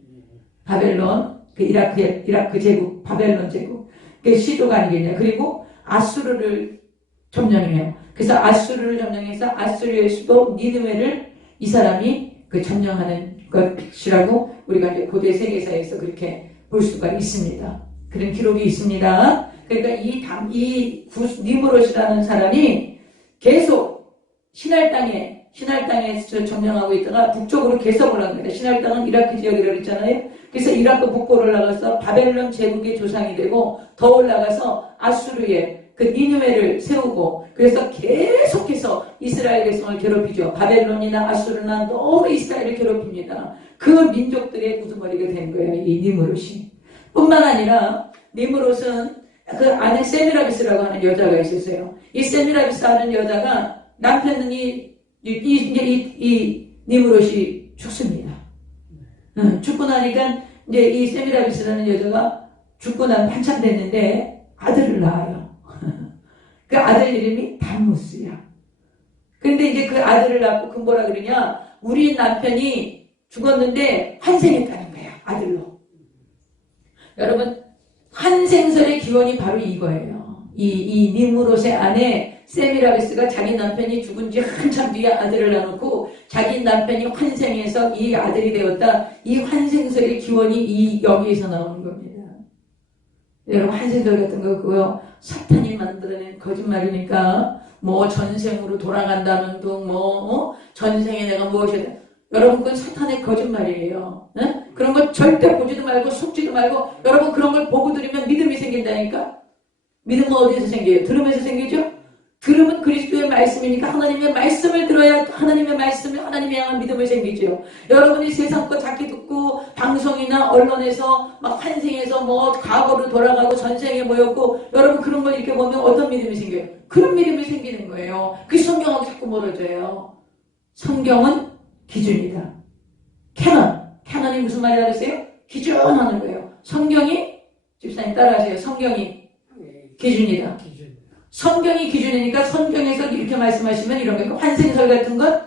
바벨론, 그 이라크 제국, 바벨론 제국. 그 시조가 아니겠냐. 그리고 아수르를 점령해요. 그래서 아수르를 점령해서 아수르의 수도 니느웨를 이 사람이 그 점령하는 것이라고 우리가 이제 고대 세계사에서 그렇게 볼 수가 있습니다. 그런 기록이 있습니다. 그러니까 이 니므롯이라는 사람이 계속 신할 땅에서 점령하고 있다가 북쪽으로 계속 올라갑니다. 신할 땅은 이라크 지역이라고 했잖아요. 그래서 이라크 북부로 올라가서 바벨론 제국의 조상이 되고 더 올라가서 아수르의 그 니느웨를 세우고 그래서 계속해서 이스라엘 백성을 괴롭히죠. 바벨론이나 아수르나 너무 이스라엘을 괴롭힙니다. 그 민족들의 우두머리가 된 거예요. 이 니므롯이. 뿐만 아니라 니므롯은 그 안에 세미라비스라고 하는 여자가 있었어요. 이 세미라비스 하는 여자가 남편은 이 니므롯이 죽습니다. 죽고 나니까 이제 이 세미라비스라는 여자가 죽고 난 한참 됐는데 아들을 낳아요. 그 아들 이름이 담무스야. 근데 이제 그 아들을 낳고 그 뭐라 그러냐? 우리 남편이 죽었는데 환생했다는 거야. 아들로. 여러분 환생설의 기원이 바로 이거예요. 이 니므롯의 아내 세미라비스가 자기 남편이 죽은 지 한참 뒤에 아들을 낳고 자기 남편이 환생해서 이 아들이 되었다. 이 환생설의 기원이 여기에서 나오는 겁니다. 여러분 환생설 같은 거 그거 사탄이 만들어낸 거짓말이니까 뭐 전생으로 돌아간다는 둥 전생에 내가 무엇이다. 여러분 그건 사탄의 거짓말이에요. 네? 그런 거 절대 보지도 말고 속지도 말고 여러분 그런 걸 보고 들으면 믿음이 생긴다니까. 믿음은 어디서 생겨요? 들으면서 생기죠? 들으면 그리스도의 말씀이니까 하나님의 말씀을 들어야 하나님의 말씀을 하나님에 향한 믿음을 생기죠. 여러분이 세상 거 자기 듣고 방송이나 언론에서 막 환생해서 뭐 과거로 돌아가고 전생에 모였고 여러분 그런 걸 이렇게 보면 어떤 믿음이 생겨요? 그런 믿음이 생기는 거예요. 그 성경하고 자꾸 멀어져요. 성경은 기준이다. 캐논이 무슨 말이라고 했어요? 기준하는 거예요. 성경이 집사님 따라하세요. 성경이 기준이다. 성경이 기준이니까 성경에서 이렇게 말씀하시면 이런 거 환생설 같은 건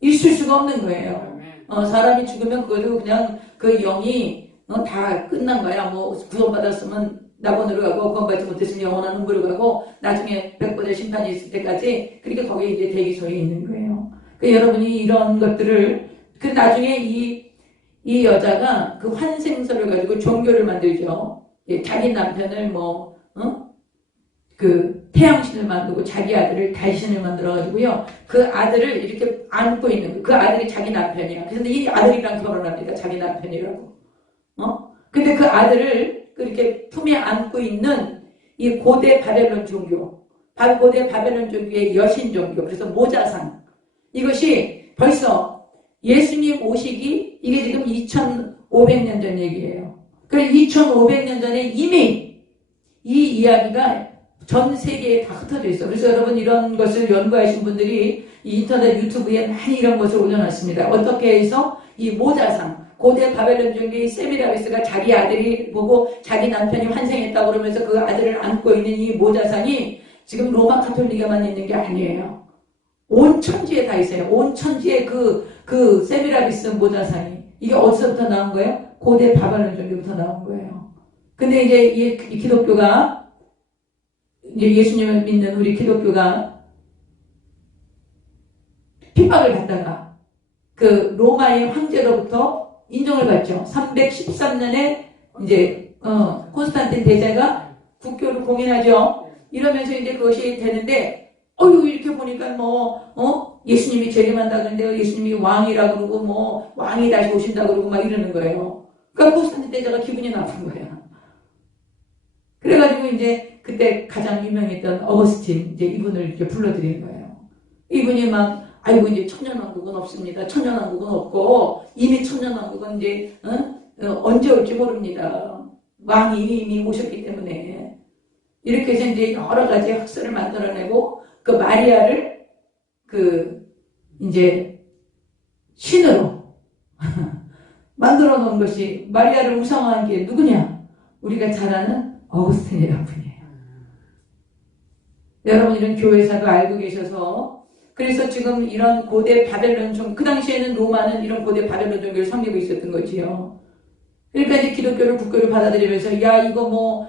있을 수가 없는 거예요. 사람이 죽으면 그것도 그냥 그 영이 다 끝난 거야. 뭐 구원받았으면 낙원으로 가고 구원받지 못했으면 영원한 흥부로 가고 나중에 백보자 심판이 있을 때까지 그렇게 거기에 이제 대기소에 있는 거예요. 여러분이 이런 것들을 나중에 이 여자가 그 환생설을 가지고 종교를 만들죠. 자기 남편을 그 태양신을 만들고 자기 아들을 달신을 만들어가지고요. 그 아들을 이렇게 안고 있는 거예요. 그 아들이 자기 남편이야. 그래서 이 아들이랑 결혼합니다. 자기 남편이라고. 근데 그 아들을 이렇게 품에 안고 있는 이 고대 바벨론 종교. 고대 바벨론 종교의 여신 종교. 그래서 모자상. 이것이 벌써 예수님 오시기 이게 지금 2500년 전 얘기예요. 그래서 2500년 전에 이미 이 이야기가 전 세계에 다 흩어져 있어. 그래서 여러분 이런 것을 연구하신 분들이 인터넷 유튜브에 많이 이런 것을 올려놨습니다. 어떻게 해서 이 모자상 고대 바벨론 종교의 세미라비스가 자기 아들이 보고 자기 남편이 환생했다고 그러면서 그 아들을 안고 있는 이 모자상이 지금 로마 카톨릭에만 있는 게 아니에요. 온 천지에 다 있어요. 온 천지에 그 세미라비스 모자상이 이게 어디서부터 나온 거예요? 고대 바벨론 종교부터 나온 거예요. 근데 이제 이 기독교가 이제 예수님을 믿는 우리 기독교가 핍박을 받다가 그 로마의 황제로부터 인정을 받죠. 313년에 이제 콘스탄틴 대제가 국교를 공인하죠. 이러면서 이제 그것이 되는데 이렇게 보니까 예수님이 재림한다 그러는데요. 예수님이 왕이라 그러고 왕이 다시 오신다 그러고 막 이러는 거예요. 그러니까 콘스탄틴 대제가 기분이 나쁜 거야. 그래가지고 이제 그때 가장 유명했던 어거스틴 이제 이분을 이제 불러들인 거예요. 이분이 이제 천년왕국은 없습니다. 천년왕국은 없고 이미 천년왕국은 이제 언제 올지 모릅니다. 왕이 이미 오셨기 때문에 이렇게 해서 이제 여러 가지 학설을 만들어내고 그 마리아를 그 이제 신으로 만들어 놓은 것이 마리아를 우상화한 게 누구냐? 우리가 잘 아는 어거스틴이라는 분이에요. 여러분 이런 교회사도 알고 계셔서 그래서 지금 이런 고대 바벨론 종, 그 당시에는 로마는 이런 고대 바벨론 종교를 섬기고 있었던 거지요. 그러니까 이제 기독교를 국교를 받아들이면서 야 이거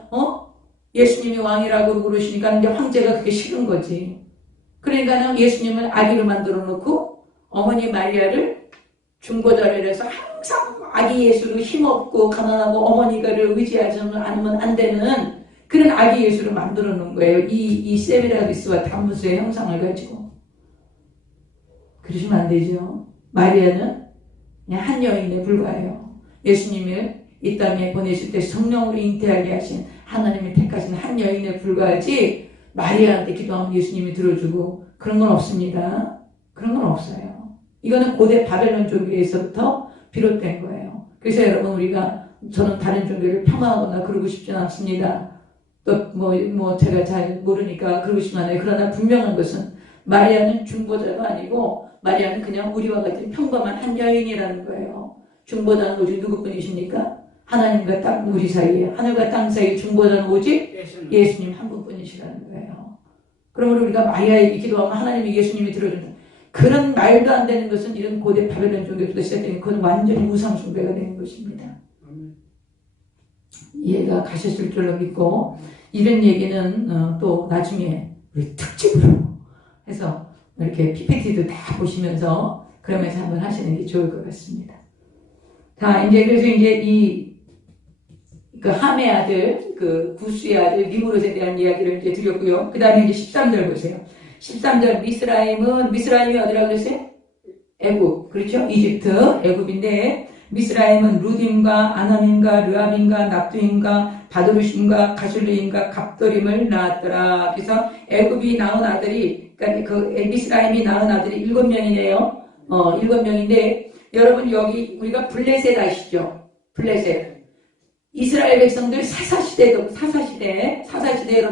예수님이 왕이라고 그러시니까 이제 황제가 그게 싫은 거지. 그러니까는 예수님을 아기로 만들어 놓고 어머니 마리아를 중보자를 해서 항상 아기 예수로 힘없고 가난하고 어머니가를 의지하지 않으면 안 되는 그런 아기 예수를 만들어 놓은 거예요. 이 세미라비스와 담무스의 형상을 가지고. 그러시면 안 되죠. 마리아는 그냥 한 여인에 불과해요. 예수님을 이 땅에 보내실 때 성령으로 잉태하게 하신 하나님이 택하신 한 여인에 불과하지 마리아한테 기도하면 예수님이 들어주고 그런 건 없습니다. 그런 건 없어요. 이거는 고대 바벨론 종교에서부터 비롯된 거예요. 그래서 여러분 우리가 저는 다른 종교를 폄하하거나 그러고 싶지는 않습니다. 또 제가 잘 모르니까 그러고 싶지는 않아요. 그러나 분명한 것은 마리아는 중보자가 아니고 마리아는 그냥 우리와 같은 평범한 한 여인이라는 거예요. 중보자는 오직 누구뿐이십니까? 하나님과 땅 우리 사이에 하늘과 땅 사이 중보자는 오직 예수님 한 분뿐이시라는 거예요. 그러므로 우리가 마리아에게 기도하면 하나님이 예수님이 들어준다. 그런 말도 안 되는 것은 이런 고대 바벨론 종교부터 시작된 그건 완전히 우상 숭배가 되는 것입니다. 이해가 가셨을 줄로 믿고 이런 얘기는 또 나중에 우리 특집으로 해서 이렇게 PPT도 다 보시면서 그러면서 한번 하시는 게 좋을 것 같습니다. 자, 그래서 그 함의 아들, 그 구스의 아들 니므롯에 대한 이야기를 이제 드렸고요. 그 다음에 이제 13절 보세요. 13절 미스라임이 어디라고 그랬어요? 애굽, 그렇죠? 이집트, 애굽인데 미스라임은 루딘과 아남인과 르압인과 납두인과 바도르신과 가슐르인과 갑도림을 낳았더라. 그래서 애굽이 낳은 아들이 그러니까 그 미스라임이 낳은 아들이 7명이네요. 7명인데 여러분 여기 우리가 블레셋 아시죠? 블레셋. 이스라엘 백성들 사사시대 여러분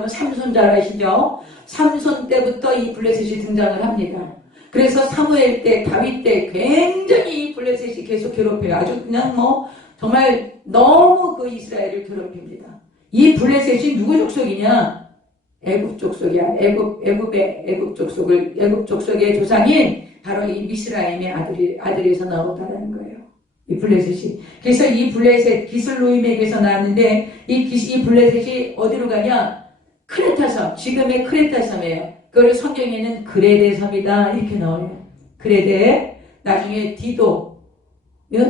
삼손 잘 아시죠? 삼손 때부터 이 블레셋이 등장을 합니다. 그래서 사무엘 때 다윗 때 굉장히 이 블레셋이 계속 괴롭혀요. 아주 그냥 정말 너무 그 이스라엘을 괴롭힙니다. 이 블레셋이 누구 족속이냐? 애굽 족속이야. 애굽 족속의 조상인 바로 이 미스라임의 아들에서 나온다는 거예요. 이 블레셋이. 그래서 이 블레셋 기슬로임에게서 나왔는데 이 블레셋이 어디로 가냐? 크레타섬. 지금의 크레타섬이에요. 그걸 성경에는 그레데 섬이다 이렇게 나와요. 그레데. 나중에 디도.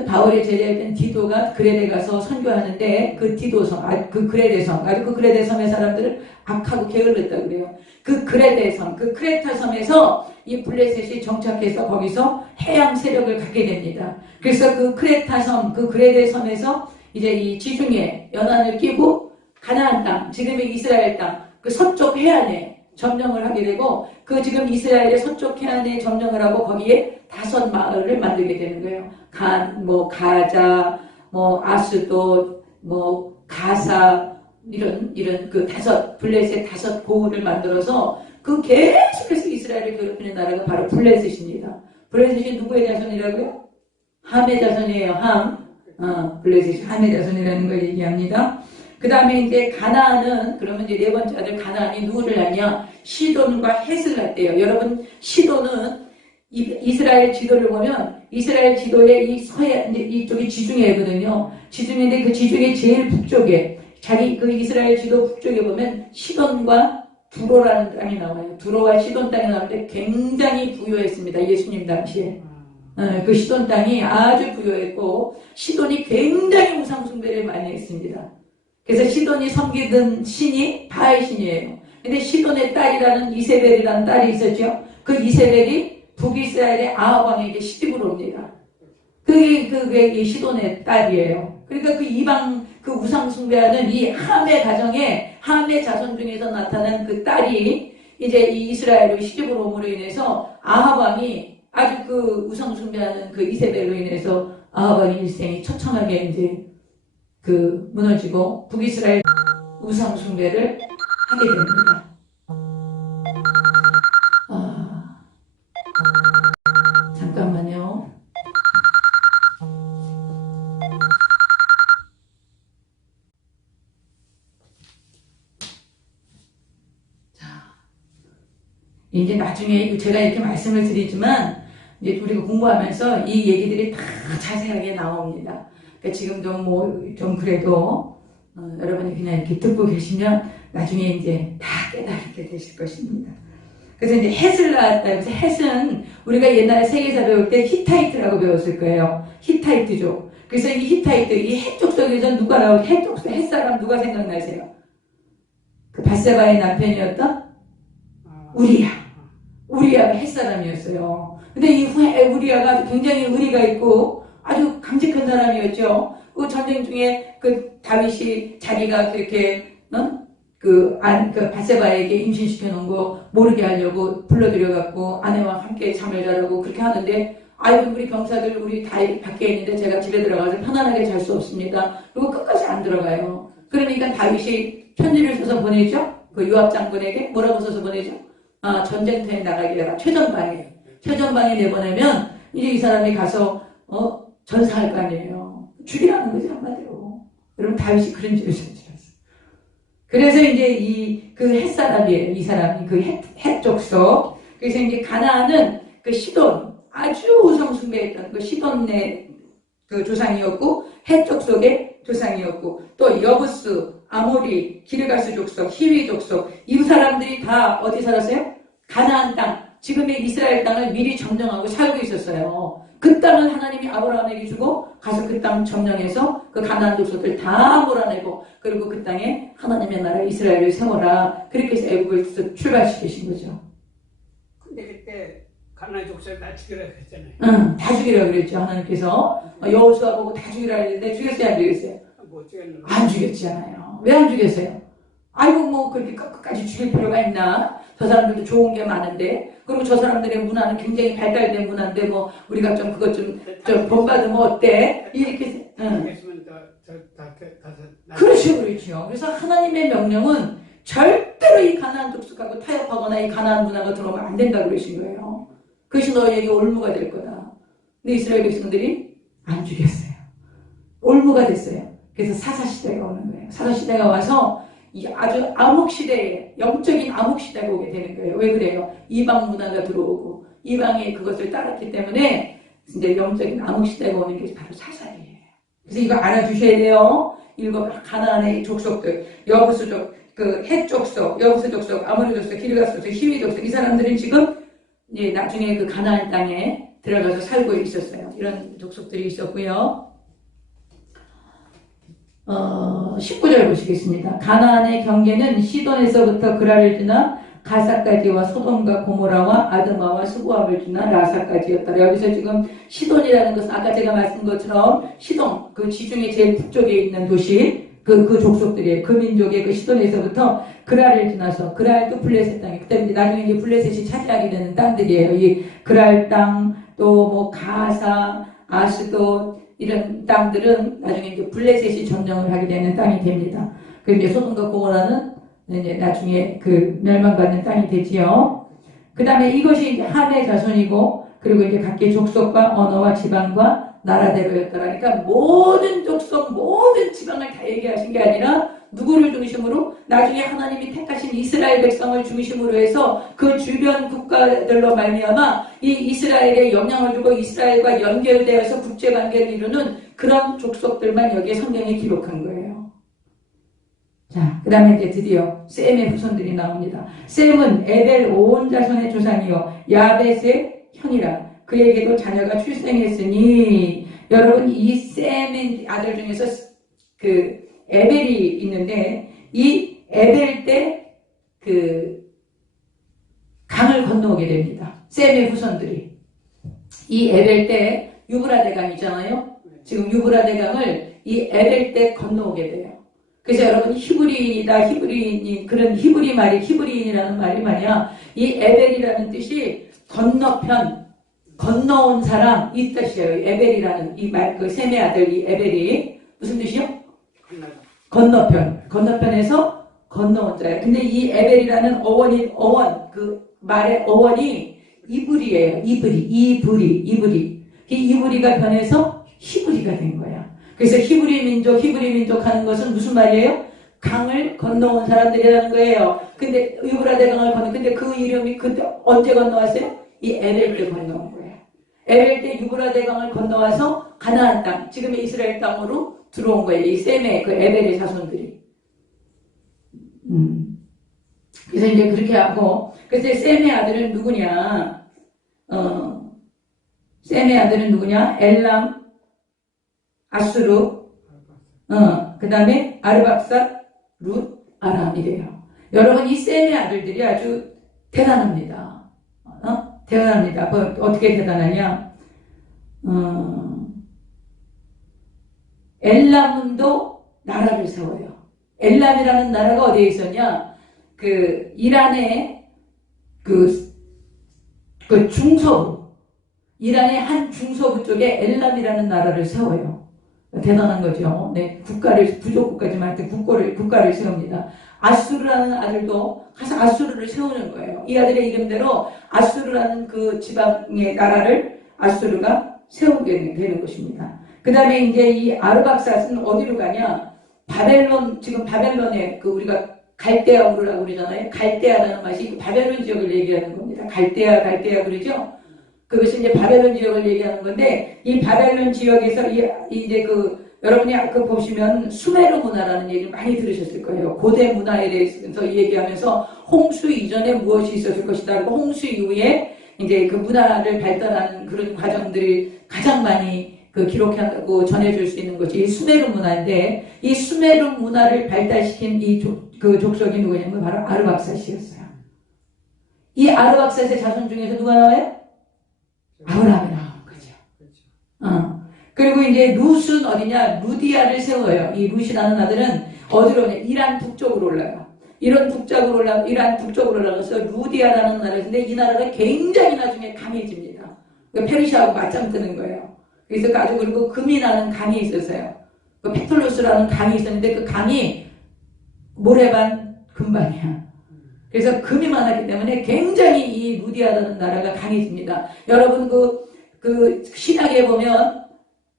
바울의 제자였던 디도가 그레데 가서 선교하는데 그 디도섬, 그 그레데섬, 아주 그 그레데섬의 사람들을 악하고 게을렀다 그래요. 그 그레데섬, 그 크레타섬에서 이 블레셋이 정착해서 거기서 해양 세력을 갖게 됩니다. 그래서 그 크레타섬, 그 그레데섬에서 이제 이 지중해 연안을 끼고 가나안 땅, 지금의 이스라엘 땅, 그 서쪽 해안에 점령을 하게 되고 그 지금 이스라엘의 서쪽 해안에 점령을 하고 거기에 5 마을을 만들게 되는 거예요. 가자, 아스돗, 가사 이런 그 블레셋 5 고을을 만들어서 그 계속해서 이스라엘을 괴롭히는 나라가 바로 블레셋입니다. 블레셋이 누구의 자손이라고요? 함의 자손이에요. 블레셋이 함의 자손이라는 걸 얘기합니다. 그 다음에 이제 가나안은 그러면 이제 4번째 아들 가나안이 누구를 낳냐? 시돈과 헷을 낳대요. 여러분 시돈은 이스라엘 지도를 보면 이스라엘 지도의 이 서해 이쪽이 지중해거든요. 지중해인데 그 지중해 제일 북쪽에 그 이스라엘 지도 북쪽에 보면 시돈과 두로라는 땅이 나와요. 두로와 시돈 땅이 나오는데 굉장히 부유했습니다. 예수님 당시에. 그 시돈 땅이 아주 부유했고 시돈이 굉장히 우상 숭배를 많이 했습니다. 그래서 시돈이 섬기던 신이 바알 신이에요. 근데 시돈의 딸이라는 이세벨이라는 딸이 있었죠. 그 이세벨이 북이스라엘의 아합 왕에게 시집을 옵니다. 그게 시돈의 딸이에요. 그러니까 그 이방 그 우상 숭배하는 이 함의 가정에 함의 자손 중에서 나타난 그 딸이 이제 이 이스라엘로 시집을 옴으로 인해서 아합 왕이 아주 그 우상 숭배하는 그 이세벨로 인해서 아합 왕의 일생이 처참하게 이제 무너지고 북이스라엘 우상 숭배를 하게 됩니다. 이제 나중에 제가 이렇게 말씀을 드리지만 이제 우리가 공부하면서 이 얘기들이 다 자세하게 나옵니다. 그러니까 지금도 뭐 좀 그래도 여러분이 그냥 이렇게 듣고 계시면 나중에 이제 다 깨닫게 되실 것입니다. 그래서 이제 헷을 낳았다. 그래서 헷은 우리가 옛날에 세계사 배울 때 히타이트라고 배웠을 거예요. 히타이트족. 그래서 이 히타이트, 이 헷 족속에서 누가 나오지? 헷 족속, 헷 사람 누가 생각나세요? 그 바세바의 남편이었던 우리야. 우리야가 헷 사람이었어요. 근데 이 우리야가 굉장히 의리가 있고 아주 강직한 사람이었죠. 그 전쟁 중에 그 다윗이 자기가 그렇게 그 바세바에게 임신시켜 놓은 거 모르게 하려고 불러들여갖고 아내와 함께 잠을 자라고 그렇게 하는데 아이고 우리 병사들 우리 다 밖에 있는데 제가 집에 들어가서 편안하게 잘 수 없습니다. 그리고 끝까지 안 들어가요. 그러니까 다윗이 편지를 써서 보내죠. 그 요압 장군에게 뭐라고 써서 보내죠? 전쟁터에 나가게 해라. 최전방에 내보내면 이제 이 사람이 가서 전사할 거 아니에요. 죽이라는 거지 한마디로. 여러분 다윗이 그런 죄를 저질렀어요. 그래서 이제 그 헷사람이에요. 이 사람이 그 헷 족속. 그래서 이제 가나안은 그 시돈 아주 우상 숭배했던 그 시돈의 그 조상이었고 헷 족속의 조상이었고 또 여부스, 아모리, 기르가스 족속, 히위 족속 이 사람들이 다 어디 살았어요? 가나안 땅, 지금의 이스라엘 땅을 미리 점령하고 살고 있었어요. 그 땅을 하나님이 아브라함에게 주고 가서 그 땅 점령해서 그 가나안 족속들 다 몰아내고 그리고 그 땅에 하나님의 나라 이스라엘을 세워라. 그렇게 해서 애국을 출발시키신 거죠. 근데 그때 가나안 족속을 다 죽이라고 했잖아요. 응, 다 죽이라고 그랬죠. 하나님께서 여호수아 보고 다 죽이라 했는데 죽였어요, 안 죽였어요? 못 죽였는 안 죽였잖아요. 왜 안 죽였어요? 아이고 뭐 그렇게 끝까지 죽일 필요가 있나? 저 사람들도 좋은 게 많은데 그리고 저 사람들의 문화는 굉장히 발달된 문화인데 뭐 우리가 좀 그것 좀 본받으면 어때? 이렇게 그렇죠. 그래서 하나님의 명령은 절대로 이 가나안 족속하고 타협하거나 이 가나안 문화가 들어오면 안 된다 그러신 거예요. 그것이 너희에게 올무가 될 거다. 근데 이스라엘 백성들이 안 죽였어요. 올무가 됐어요. 그래서 사사시대가 오는 거예요. 사사시대가 와서 아주 암흑시대에 영적인 암흑시대가 오게 되는 거예요. 왜 그래요? 이방 문화가 들어오고 이방이 그것을 따랐기 때문에 이제 영적인 암흑시대가 오는 게 바로 사사이에요. 그래서 이거 알아두셔야 돼요. 일곱 가나안의 족속들, 여부수족, 그 헷 족속, 여부수 족속, 아모리 족속, 기르가스 족속, 히위 족속 이 사람들은 지금 이제 나중에 그 가나안 땅에 들어가서 살고 있었어요. 이런 족속들이 있었고요. 19절 보시겠습니다. 가나안의 경계는 시돈에서부터 그라를 지나 가사까지와 소돔과 고모라와 아드마와 수부함을 지나 라사까지였다. 여기서 지금 시돈이라는 것은 아까 제가 말씀한 것처럼 시돈, 그 지중해 제일 북쪽에 있는 도시, 그 족속들이에요. 그 민족의 그 시돈에서부터 그랄을 지나서, 그랄도 블레셋 땅이, 그때 나중에 이제 블레셋이 차지하게 되는 땅들이에요. 이 그랄 땅, 또 뭐 가사, 아스돗, 이런 땅들은 나중에 이제 블레셋이 점령을 하게 되는 땅이 됩니다. 그 이제 소돔과 고모라는 이제 나중에 그 멸망받는 땅이 되지요. 그 다음에 이것이 이제 함의 자손이고, 그리고 이제 각기 족속과 언어와 지방과 나라대로였더라. 그러니까 모든 족속, 모든 지방을 다 얘기하신 게 아니라 누구를 중심으로? 나중에 하나님이 택하신 이스라엘 백성을 중심으로 해서 그 주변 국가들로 말미암아 이 이스라엘에 영향을 주고 이스라엘과 연결되어서 국제관계를 이루는 그런 족속들만 여기에 성경에 기록한 거예요. 자, 그 다음에 이제 드디어 셈의 후손들이 나옵니다. 셈은 에벨 온 자손의 조상이요 야벳의 형이라. 그에게도 자녀가 출생했으니, 여러분 이 셈의 아들 중에서 그 에벨이 있는데 이 에벨 때 그 강을 건너오게 됩니다. 셈의 후손들이. 이 에벨 때 유브라데 강이잖아요. 지금 유브라데 강을 이 에벨 때 건너오게 돼요. 그래서 여러분 히브리인이다, 히브리인이, 그런 히브리 말이, 히브리인이라는 말이 뭐냐, 이 에벨이라는 뜻이 건너편, 건너온 사람 이 뜻이에요. 에벨이라는 이 말, 그 셈의 아들 이 에벨이 무슨 뜻이요? 건너편에서 건너온 자예요. 근데 이 에벨이라는 어원, 그 말의 어원이 이브리예요. 이브리. 이 이브리가 변해서 히브리가 된 거야. 그래서 히브리 민족 하는 것은 무슨 말이에요? 강을 건너온 사람들이라는 거예요. 근데 유브라데 강을 근데 그 이름이 그때 언제 건너왔어요? 이 에벨 때 건너온 거예요. 에벨 때 유브라데 강을 건너와서 가나안 땅, 지금의 이스라엘 땅으로 들어온 거예요. 이 셈의 그 에벨의 자손들이. 그래서 이제 그렇게 하고, 그래서 셈의 아들은 누구냐? 셈의 아들은 누구냐? 엘람, 아수르, 그 다음에 아르박삿, 룻, 아람이래요. 여러분, 이 셈의 아들들이 아주 대단합니다. 대단합니다. 어떻게 대단하냐? 엘람도 나라를 세워요. 엘람이라는 나라가 어디에 있었냐? 그 이란의 그 중서부, 이란의 한 중서부 쪽에 엘람이라는 나라를 세워요. 대단한 거죠. 네, 부족국가지만 국가를 세웁니다. 아수르라는 아들도 가서 아수르를 세우는 거예요. 이 아들의 이름대로 아수르라는 그 지방의 나라를 아수르가 세우게 되는 것입니다. 그 다음에 이제 이 아르박삿은 어디로 가냐? 바벨론, 지금 바벨론에 그 우리가 갈대아우르라고 그러잖아요. 갈대아라는 맛이 그 바벨론 지역을 얘기하는 겁니다. 갈대아 그러죠? 그것이 이제 바벨론 지역을 얘기하는 건데, 이 바벨론 지역에서 이제 여러분이 아까 보시면 수메르 문화라는 얘기를 많이 들으셨을 거예요. 고대 문화에 대해서 얘기하면서 홍수 이전에 무엇이 있었을 것이다. 그리고 홍수 이후에 이제 그 문화를 발달하는 그런 과정들이 가장 많이 기록하고 전해줄 수 있는 것이 이 수메르 문화인데, 이 수메르 문화를 발달시킨 이 족속이 누구냐면 바로 아르박삿이었어요. 이 아르박삿의 자손 중에서 누가 나와요? 아브라함이 나오는 거죠. 그리고 이제 룻은 어디냐? 루디아를 세워요. 이 룻이라는 아들은 어디로 오냐? 이란 북쪽으로 올라요. 이란 북쪽으로 올라가서 루디아라는 나라인데, 이 나라가 굉장히 나중에 강해집니다. 페르시아하고 맞짱 뜨는 거예요. 그래서 아주 그리고 금이 나는 강이 있었어요. 그 페톨로스라는 강이 있었는데, 그 강이 모래반 금반이야. 그래서 금이 많았기 때문에 굉장히 이 루디아라는 나라가 강해집니다. 여러분 그 신약에 보면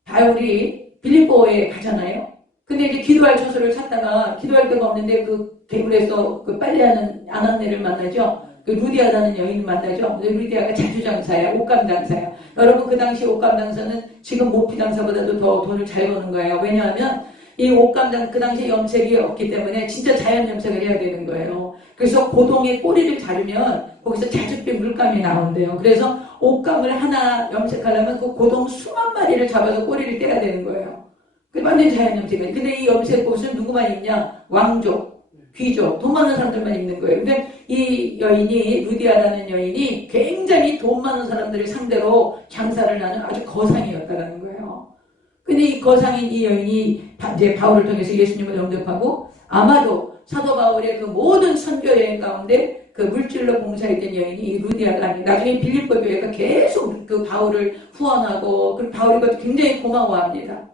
바울이 빌립보에 가잖아요. 근데 이제 기도할 처소를 찾다가 기도할 데가 없는데 그 개굴에서 그 빨래하는 아낙네를 만나죠. 그 루디아라는 여인을 만나죠. 루디아가 자주장사야, 옷감장사야. 여러분 그 당시 옷감장사는 지금 모피장사보다도 더 돈을 잘 버는 거예요. 왜냐하면 이 옷감장 그 당시에 염색이 없기 때문에 진짜 자연 염색을 해야 되는 거예요. 그래서 고동에 꼬리를 자르면 거기서 자줏빛 물감이 나온대요. 그래서 옷감을 하나 염색하려면 그 고동 수만 마리를 잡아서 꼬리를 떼야 되는 거예요. 그 완전 자연 염색이에요. 근데 이 염색옷은 누구만 입냐? 왕족, 귀족, 돈 많은 사람들만 입는 거예요. 근데 이 여인이, 루디아라는 여인이 굉장히 돈 많은 사람들을 상대로 장사를 하는 아주 거상이었다는 거예요. 근데 이 거상인 이 여인이 이제 바울을 통해서 예수님을 영접하고, 아마도 사도 바울의 그 모든 선교 여행 가운데 그 물질로 봉사했던 여인이 이 루디아가 아니, 나중에 빌립보 교회가 계속 그 바울을 후원하고, 그리고 바울이 그것도 굉장히 고마워합니다.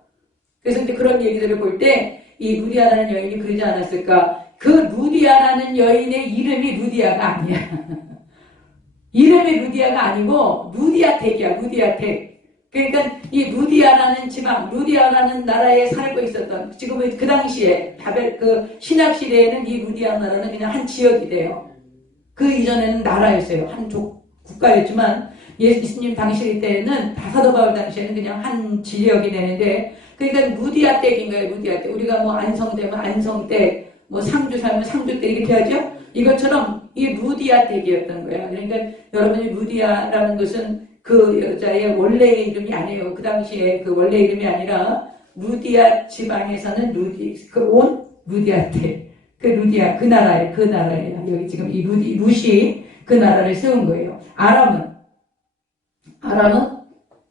그래서 이제 그런 얘기들을 볼 때 이 루디아라는 여인이 그러지 않았을까? 그 루디아라는 여인의 이름이 루디아가 아니야. 이름이 루디아가 아니고 루디아텍이야, 루디아텍. 그러니까 이 루디아라는 지방, 루디아라는 나라에 살고 있었던, 지금은 그 당시에 신약 시대에는 이 루디아 나라는 그냥 한 지역이 돼요. 그 이전에는 나라였어요. 한 국가였지만 예수님 당시 때는 사도 바울 당시에는 그냥 한 지역이 되는데, 그러니까 루디아텍인 거예요. 루디아텍. 우리가 뭐 안성되면 안성댁, 뭐 상주 살면 상주댁 이렇게 하죠. 이것처럼 이 루디아텍이었던 거예요. 그러니까 여러분이 루디아라는 것은 그 여자의 원래의 이름이 아니에요. 그 당시에 그 원래 이름이 아니라 루디아 지방에서는 루디아텍. 그 루디아, 그 나라예요. 여기 지금 이 룻이 그 나라를 세운 거예요. 아람은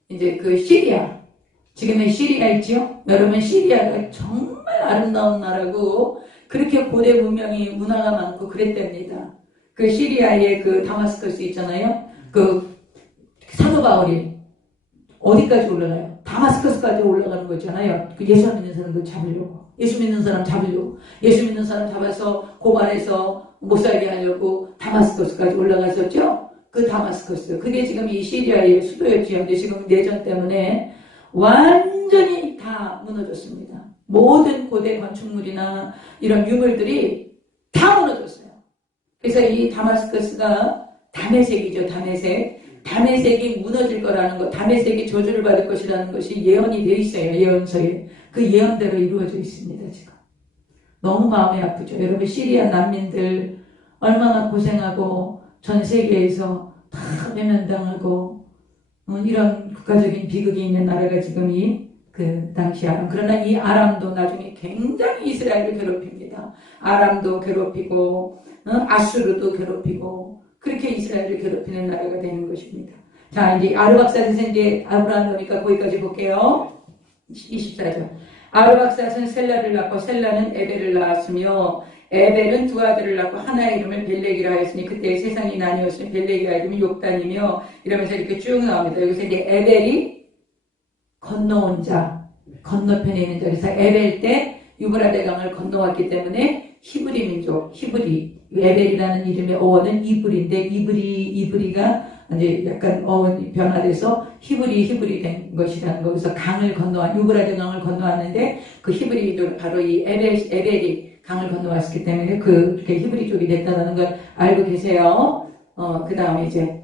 이제 그 시리아. 지금의 시리아 있죠? 여러분 시리아가 정말 아름다운 나라고, 그렇게 고대 문화가 많고 그랬답니다. 그 시리아의 그 다마스커스 있잖아요. 그 사도 바울이 어디까지 올라가요? 다마스커스까지 올라가는 거 있잖아요. 그 예수 믿는 사람들 잡으려고. 예수 믿는 사람 잡아서 고발해서 못 살게 하려고 다마스커스까지 올라갔었죠? 그 다마스커스. 그게 지금 이 시리아의 수도였지요. 근데 지금 내전 때문에 완전히 다 무너졌습니다. 모든 고대 건축물이나 이런 유물들이 다 무너졌어요. 그래서 이 다마스커스가 다메섹이죠. 다메섹이 무너질 거라는 것, 다메섹이 저주를 받을 것이라는 것이 예언이 돼 있어요. 예언서에. 그 예언대로 이루어져 있습니다. 지금 너무 마음이 아프죠. 여러분, 시리아 난민들 얼마나 고생하고 전 세계에서 다 외면당하고 이런 국가적인 비극이 있는 나라가 지금 그 당시 아람. 그러나 이 아람도 나중에 굉장히 이스라엘을 괴롭힙니다. 아람도 괴롭히고 아수르도 괴롭히고 그렇게 이스라엘을 괴롭히는 나라가 되는 것입니다. 자, 이제 아르박사스는 이제 아브라함이니까 거기까지 볼게요. 24절. 아르박사스는 셀라를 낳고 셀라는 에벨을 낳았으며 에벨은 두 아들을 낳고 하나의 이름을 벨렉이라 하였으니 그때 세상이 나뉘었으니 벨렉의 이름이 욕단이며 이러면서 이렇게 쭉 나옵니다. 여기서 이제 에벨이 건너온 자, 건너편에 있는 자. 그래서 에벨 때 유브라데 강을 건너왔기 때문에 히브리 민족, 에벨이라는 이름의 어원은 이브리인데 이브리가 이제 약간 어원이 변화돼서 히브리 된 것이라는 거. 그래서 강을 건너와 유브라데 강을 건너왔는데 그 히브리족 바로 이 에벨이 강을 건너왔기 때문에 그렇게 히브리족이 됐다는 걸 알고 계세요. 그 다음에 이제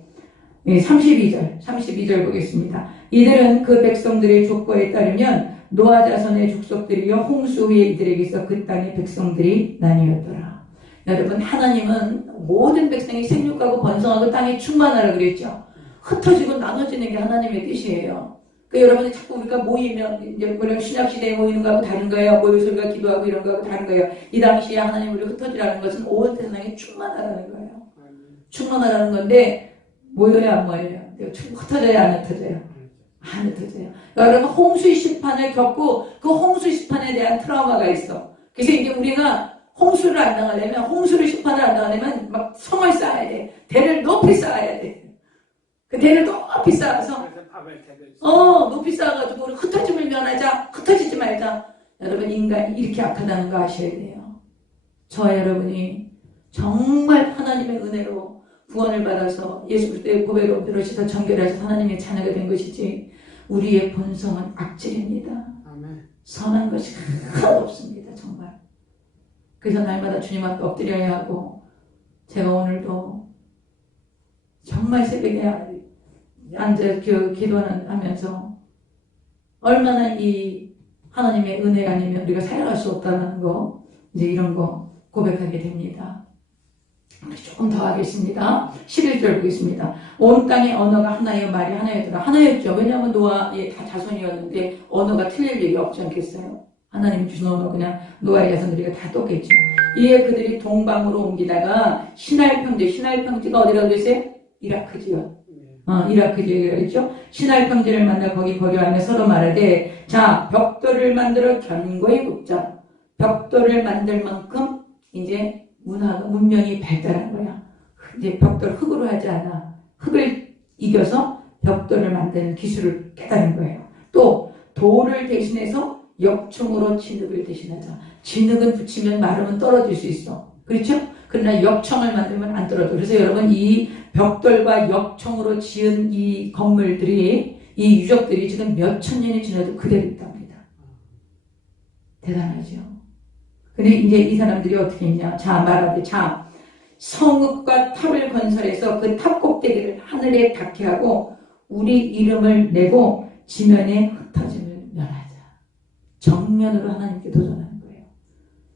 32절 보겠습니다. 이들은 그 백성들의 족보에 따르면 노아 자손의 족속들이요 홍수 후에 이들에게서 그 땅의 백성들이 나뉘었더라. 여러분, 하나님은 모든 백성이 생육하고 번성하고 땅에 충만하라 그랬죠. 흩어지고 나눠지는 게 하나님의 뜻이에요. 그러니까 여러분이 자꾸 우리가 모이면 이제 물론 신약 시대에 모이는 거하고 다른 거예요. 모여서 우리가 기도하고 이런 거하고 다른 거예요. 이 당시에 하나님 우리 흩어지라는 것은 온 세상에 충만하라는 거예요. 충만하라는 건데 모여야 안 모여요. 흩어져야 안 흩어져요. 안 흩어져요. 여러분, 홍수의 심판을 겪고 그 홍수의 심판에 대한 트라우마가 있어. 그래서 이제 우리가 홍수를 안 당하려면, 홍수를 심판을 안 당하려면 막 성을 쌓아야 돼. 대를 높이 쌓아야 돼. 그 대를 높이 쌓아서 높이 쌓아가지고 우리 흩어짐을 면하자. 흩어지지 말자. 여러분, 인간이 이렇게 악하다는 거 아셔야 돼요. 저와 여러분이 정말 하나님의 은혜로 구원을 받아서 예수 그리스도의 보배로 비롯해서 정결해서 하나님의 자녀가 된 것이지 우리의 본성은 악질입니다. 아멘. 선한 것이 하나도 없습니다. 정말. 그래서 날마다 주님 앞에 엎드려야 하고 제가 오늘도 정말 새벽에 앉아 기도하면서 얼마나 이 하나님의 은혜 아니면 우리가 살아갈 수 없다는 거 이제 이런 거 고백하게 됩니다. 조금 더 하겠습니다. 11절 보겠습니다. 온 땅의 언어가 하나의 말이 하나였더라. 하나였죠. 왜냐하면 노아의 다 자손이었는데 언어가 틀릴 일이 없지 않겠어요. 하나님 주신 언어 그냥 노아의 자손들이가 다 똑겠죠. 이에 그들이 동방으로 옮기다가 시나이 평지가 어디라고 그랬어요? 이라크지요. 이라크지요. 그랬죠. 시나이 평지를 만나 거기 거류하며 서로 말하되 자 벽돌을 만들어 견고히 굽자. 벽돌을 만들 만큼 이제 문명이 발달한 거야. 이제 벽돌 흙으로 하지 않아. 흙을 이겨서 벽돌을 만드는 기술을 깨달은 거예요. 또 돌을 대신해서 역청으로 진흙을 대신하자. 진흙은 붙이면 마르면 떨어질 수 있어. 그렇죠? 그러나 역청을 만들면 안 떨어져. 그래서 여러분 이 벽돌과 역청으로 지은 이 건물들이 이 유적들이 지금 몇천 년이 지나도 그대로 있답니다. 대단하죠? 근데 이제 이 사람들이 어떻게 했냐. 자, 말하되, 자, 성읍과 탑을 건설해서 그 탑 꼭대기를 하늘에 닿게 하고 우리 이름을 내고 지면에 흩어짐을 면하자. 정면으로 하나님께 도전하는 거예요.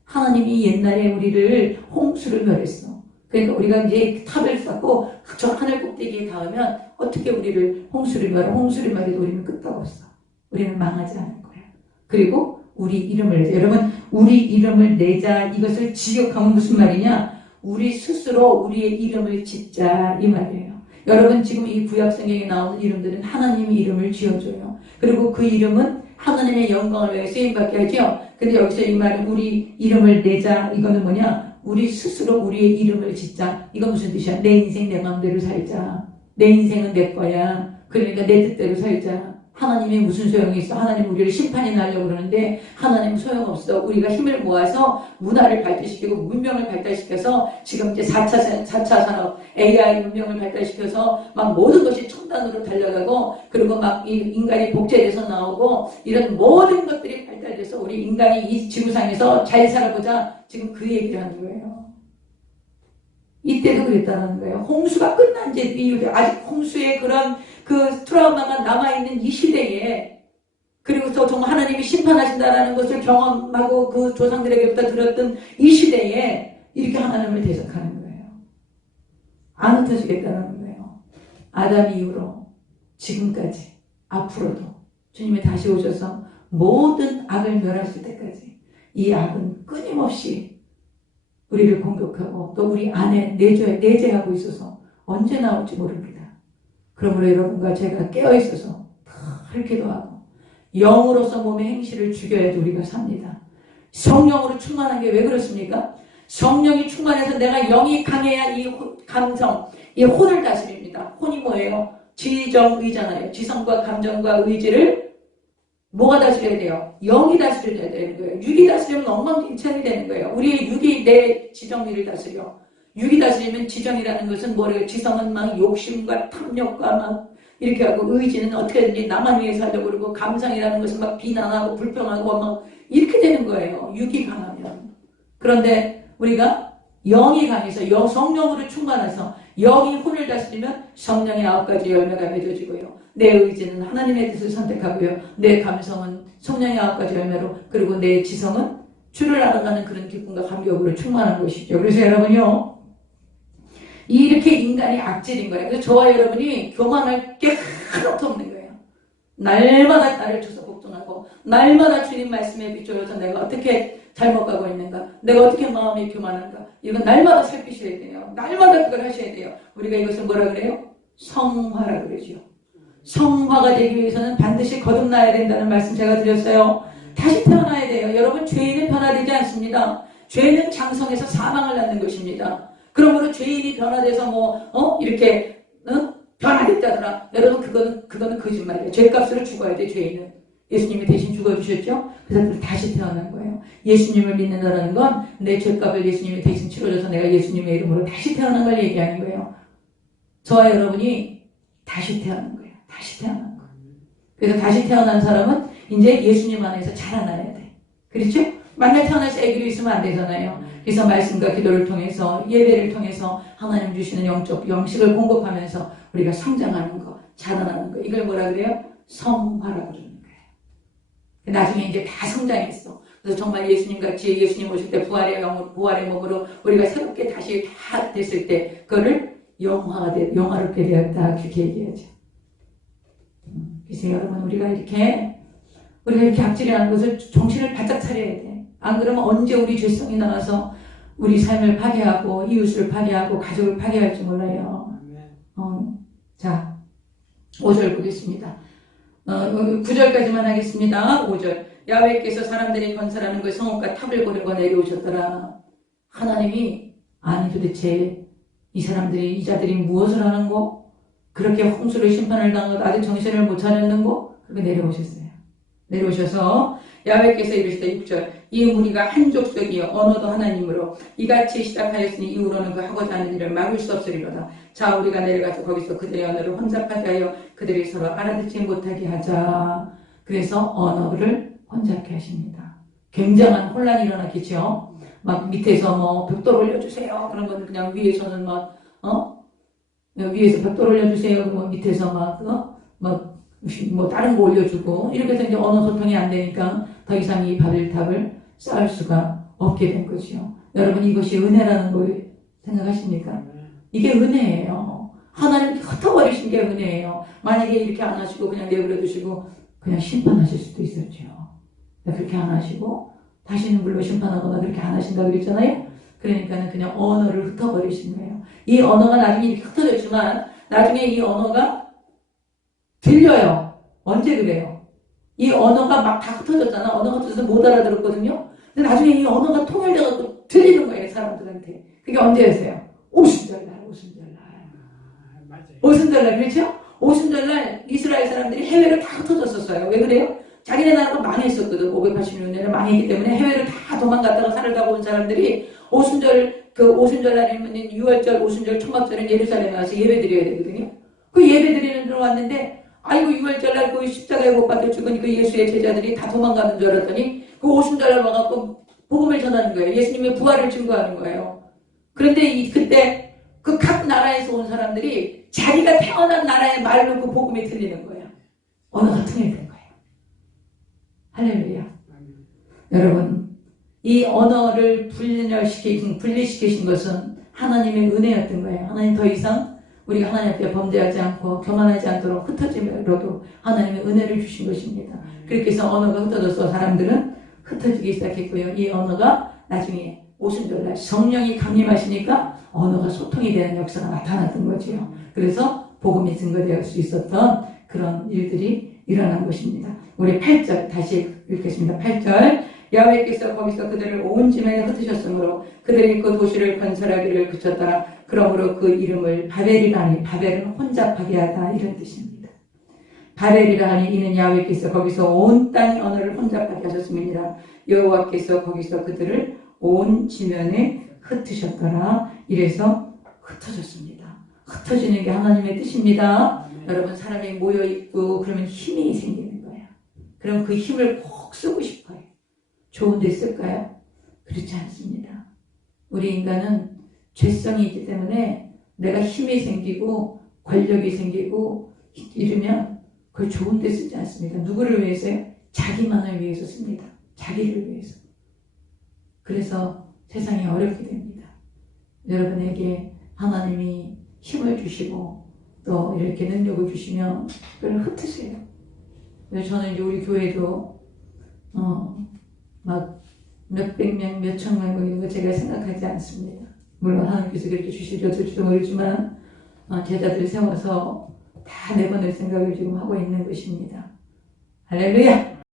하나님이 옛날에 우리를 홍수를 멸했어. 그러니까 우리가 이제 탑을 쌓고 저 하늘 꼭대기에 닿으면 어떻게 우리를 홍수를 멸해도 우리는 끄떡 없어. 우리는 망하지 않을 거야. 그리고 우리 이름을 내자. 여러분, 우리 이름을 내자. 이것을 직역하면 무슨 말이냐? 우리 스스로 우리의 이름을 짓자. 이 말이에요. 여러분, 지금 이 구약 성경에 나오는 이름들은 하나님의 이름을 지어줘요. 그리고 그 이름은 하나님의 영광을 위해 쓰임받게 하죠. 근데 여기서 이 말은 우리 이름을 내자. 이거는 뭐냐? 우리 스스로 우리의 이름을 짓자. 이거 무슨 뜻이야? 내 인생 내 마음대로 살자. 내 인생은 내 거야. 그러니까 내 뜻대로 살자. 하나님이 무슨 소용이 있어? 하나님 우리를 심판이 나려고 그러는데 하나님 소용없어. 우리가 힘을 모아서 문화를 발달시키고 문명을 발달시켜서 지금 이제 4차 산업 AI 문명을 발달시켜서 막 모든 것이 첨단으로 달려가고 그리고 막 인간이 복제돼서 나오고 이런 모든 것들이 발달돼서 우리 인간이 이 지구상에서 잘 살아보자. 지금 그 얘기를 하는 거예요. 이때도 그랬다는 거예요. 홍수가 끝난 이후에 아직 홍수의 그런 그 트라우마가 남아있는 이 시대에 그리고서 정말 하나님이 심판하신다라는 것을 경험하고 그 조상들에게부터 들었던 이 시대에 이렇게 하나님을 대적하는 거예요. 안 흩어지겠다는 거예요. 아담 이후로 지금까지 앞으로도 주님이 다시 오셔서 모든 악을 멸하실 때까지 이 악은 끊임없이 우리를 공격하고 또 우리 안에 내재하고 있어서 언제 나올지 모릅니다. 그러므로 여러분과 제가 깨어있어서 늘 기도하고 영으로서 몸의 행실을 죽여야지 우리가 삽니다. 성령으로 충만한 게 왜 그렇습니까? 성령이 충만해서 내가 영이 강해야 이 감정, 이 혼을 다스립니다. 혼이 뭐예요? 지정의잖아요. 지성과 감정과 의지를 뭐가 다스려야 돼요? 영이 다스려야 되는 거예요. 육이 다스리면 엉망진창이 되는 거예요. 우리의 육이 내 지정의를 다스려. 육이 다스리면 지정이라는 것은 뭐래요? 지성은 막 욕심과 탐욕과 막 이렇게 하고 의지는 어떻게든지 나만 위해서 하려고 그러고 감상이라는 것은 막 비난하고 불평하고 막 이렇게 되는 거예요. 육이 강하면. 그런데 우리가 영이 강해서 성령으로 충만해서 영이 혼을 다스리면 성령의 9가지 열매가 맺어지고요. 내 의지는 하나님의 뜻을 선택하고요. 내 감성은 성령의 9가지 열매로 그리고 내 지성은 주를 알아가는 그런 기쁨과 감격으로 충만한 것이죠. 그래서 여러분요. 이렇게 인간이 악질인 거예요. 그래서 저와 여러분이 교만할 게 하나도 없는 거예요. 날마다 나를 쳐서 복종하고 날마다 주님 말씀에 비추어서 내가 어떻게 잘못 가고 있는가, 내가 어떻게 마음이 교만한가, 이건 날마다 살피셔야 돼요. 날마다 그걸 하셔야 돼요. 우리가 이것을 뭐라 그래요? 성화라 그러죠. 성화가 되기 위해서는 반드시 거듭나야 된다는 말씀 제가 드렸어요. 다시 태어나야 돼요. 여러분, 죄인은 변화되지 않습니다. 죄는 장성해서 사망을 낳는 것입니다. 그러므로 죄인이 변화돼서 이렇게 변화됐다더라. 여러분, 그거는 거짓말이에요. 죄값으로 죽어야 돼. 죄인은 예수님이 대신 죽어주셨죠. 그래서 다시 태어난 거예요. 예수님을 믿는다는 건 내 죄값을 예수님이 대신 치러줘서 내가 예수님의 이름으로 다시 태어난 걸 얘기하는 거예요. 저와 여러분이 다시 태어난 거예요. 다시 태어난 거. 그래서 다시 태어난 사람은 이제 예수님 안에서 자라나야 돼. 그렇죠? 만날 태어나서 아기로 있으면 안 되잖아요. 그래서 말씀과 기도를 통해서 예배를 통해서 하나님 주시는 영적 영식을 공급하면서 우리가 성장하는 거, 자라나는 거, 이걸 뭐라 그래요? 성화라고 그러는 거예요. 나중에 이제 다 성장했어. 그래서 정말 예수님같이 예수님 오실 때 부활의 몸으로 우리가 새롭게 다시 다 됐을 때 그거를 영화롭게 되었다, 그렇게 얘기하죠. 그래서 여러분, 우리가 이렇게 악질이라는 것을 정신을 바짝 차려야 돼. 안 그러면 언제 우리 죄성이 나와서 우리 삶을 파괴하고 이웃을 파괴하고 가족을 파괴할지 몰라요. 자, 5절 보겠습니다. 9절까지만 하겠습니다. 5절. 야훼께서 사람들이 건설하는 그 성읍과 탑을 고르고 내려오셨더라. 하나님이 아니 도대체 이 사람들이 이 자들이 무엇을 하는고? 그렇게 홍수를 심판을 당하고 아직 정신을 못 차렸는고? 그렇게 내려오셨어요. 내려오셔서 야훼께서 이르시되 6절. 이 무리가 한 족속이요 언어도 하나님으로 이같이 시작하였으니 이후로는 그 하고자 하는 일을 막을 수 없으리로다. 자, 우리가 내려가서 거기서 그들의 언어를 혼잡하게 하여 그들이 서로 알아듣지 못하게 하자. 그래서 언어를 혼잡케 하십니다. 굉장한 혼란이 일어났겠죠. 막 밑에서 벽돌 올려주세요. 그러면 그냥 위에서는 위에서 벽돌 올려주세요. 그러면 밑에서 다른 거 올려주고 이렇게 해서 이제 언어 소통이 안 되니까 더 이상 이 바벨탑을 쌓을 수가 없게 된 거죠. 여러분, 이것이 은혜라는 걸 생각하십니까? 이게 은혜예요. 하나님 흩어버리신 게 은혜예요. 만약에 이렇게 안 하시고 그냥 내버려 두시고 그냥 심판하실 수도 있었죠. 그렇게 안 하시고 다시는 물론 심판하거나 그렇게 안 하신다 그랬잖아요. 그러니까는 그냥 언어를 흩어버리신 거예요. 이 언어가 나중에 이렇게 흩어졌지만 나중에 이 언어가 들려요. 언제 그래요? 이 언어가 막 다 흩어졌잖아. 언어가 흩어져서 못 알아들었거든요. 근데 나중에 이 언어가 통일돼서 들리는 거예요, 사람들한테. 그게 언제였어요? 오순절날. 오순절날, 그렇죠? 오순절날 이스라엘 사람들이 해외로 다 흩어졌었어요. 왜 그래요? 자기네 나라가 망했었거든. 586년에 망했기 때문에 해외로 다 도망갔다가 살다가 온 사람들이 오순절날이면 6월절, 오순절, 초막절은 예루살렘에 와서 예배 드려야 되거든요. 그 예배 드리는 데 왔는데 아이고 6월절날 그 십자가에 못 박혀 죽은 그 예수의 제자들이 다 도망가는 줄 알았더니 그 오순절날 와갖고 복음을 전하는 거예요. 예수님의 부활을 증거하는 거예요. 그런데 그때 그 각 나라에서 온 사람들이 자기가 태어난 나라의 말로 그 복음이 들리는 거예요. 언어가 통일된 거예요. 할렐루야. 여러분, 이 언어를 분리시키신 것은 하나님의 은혜였던 거예요. 하나님 더 이상 우리가 하나님 앞에 범죄하지 않고 교만하지 않도록 흩어짐으로도 하나님의 은혜를 주신 것입니다. 그렇게 해서 언어가 흩어져서 사람들은 흩어지기 시작했고요. 이 언어가 나중에 오순절날 성령이 강림하시니까 언어가 소통이 되는 역사가 나타났던 거지요. 그래서 복음이 증거될 수 있었던 그런 일들이 일어난 것입니다. 우리 8절 다시 읽겠습니다. 8절 야훼께서 거기서 그들을 온 지면에 흩으셨으므로 그들이 그 도시를 건설하기를 그쳤더라. 그러므로 그 이름을 바벨이라 하니 바벨은 혼잡하게 하다 이런 뜻입니다. 바벨이라 하니 이는 야훼께서 거기서 온 땅의 언어를 혼잡하게 하셨음이니라. 여호와께서 거기서 그들을 온 지면에 흩으셨더라. 이래서 흩어졌습니다. 흩어지는 게 하나님의 뜻입니다. 여러분 사람이 모여있고 그러면 힘이 생기는 거예요. 그럼 그 힘을 꼭 쓰고 싶어요. 좋은 데 쓸까요? 그렇지 않습니다. 우리 인간은 죄성이 있기 때문에 내가 힘이 생기고 권력이 생기고 이러면 그걸 좋은 데 쓰지 않습니다. 누구를 위해서요? 자기만을 위해서 씁니다. 자기를 위해서. 그래서 세상이 어렵게 됩니다. 여러분에게 하나님이 힘을 주시고 또 이렇게 능력을 주시면 그걸 흩으세요. 저는 우리 교회도 막 몇백 명, 몇천만 명 이런 거 제가 생각하지 않습니다. 물론 하나님께서 그렇게 주실지도 모르지만 제자들 세워서 다 내보낼 생각을 지금 하고 있는 것입니다. 할렐루야!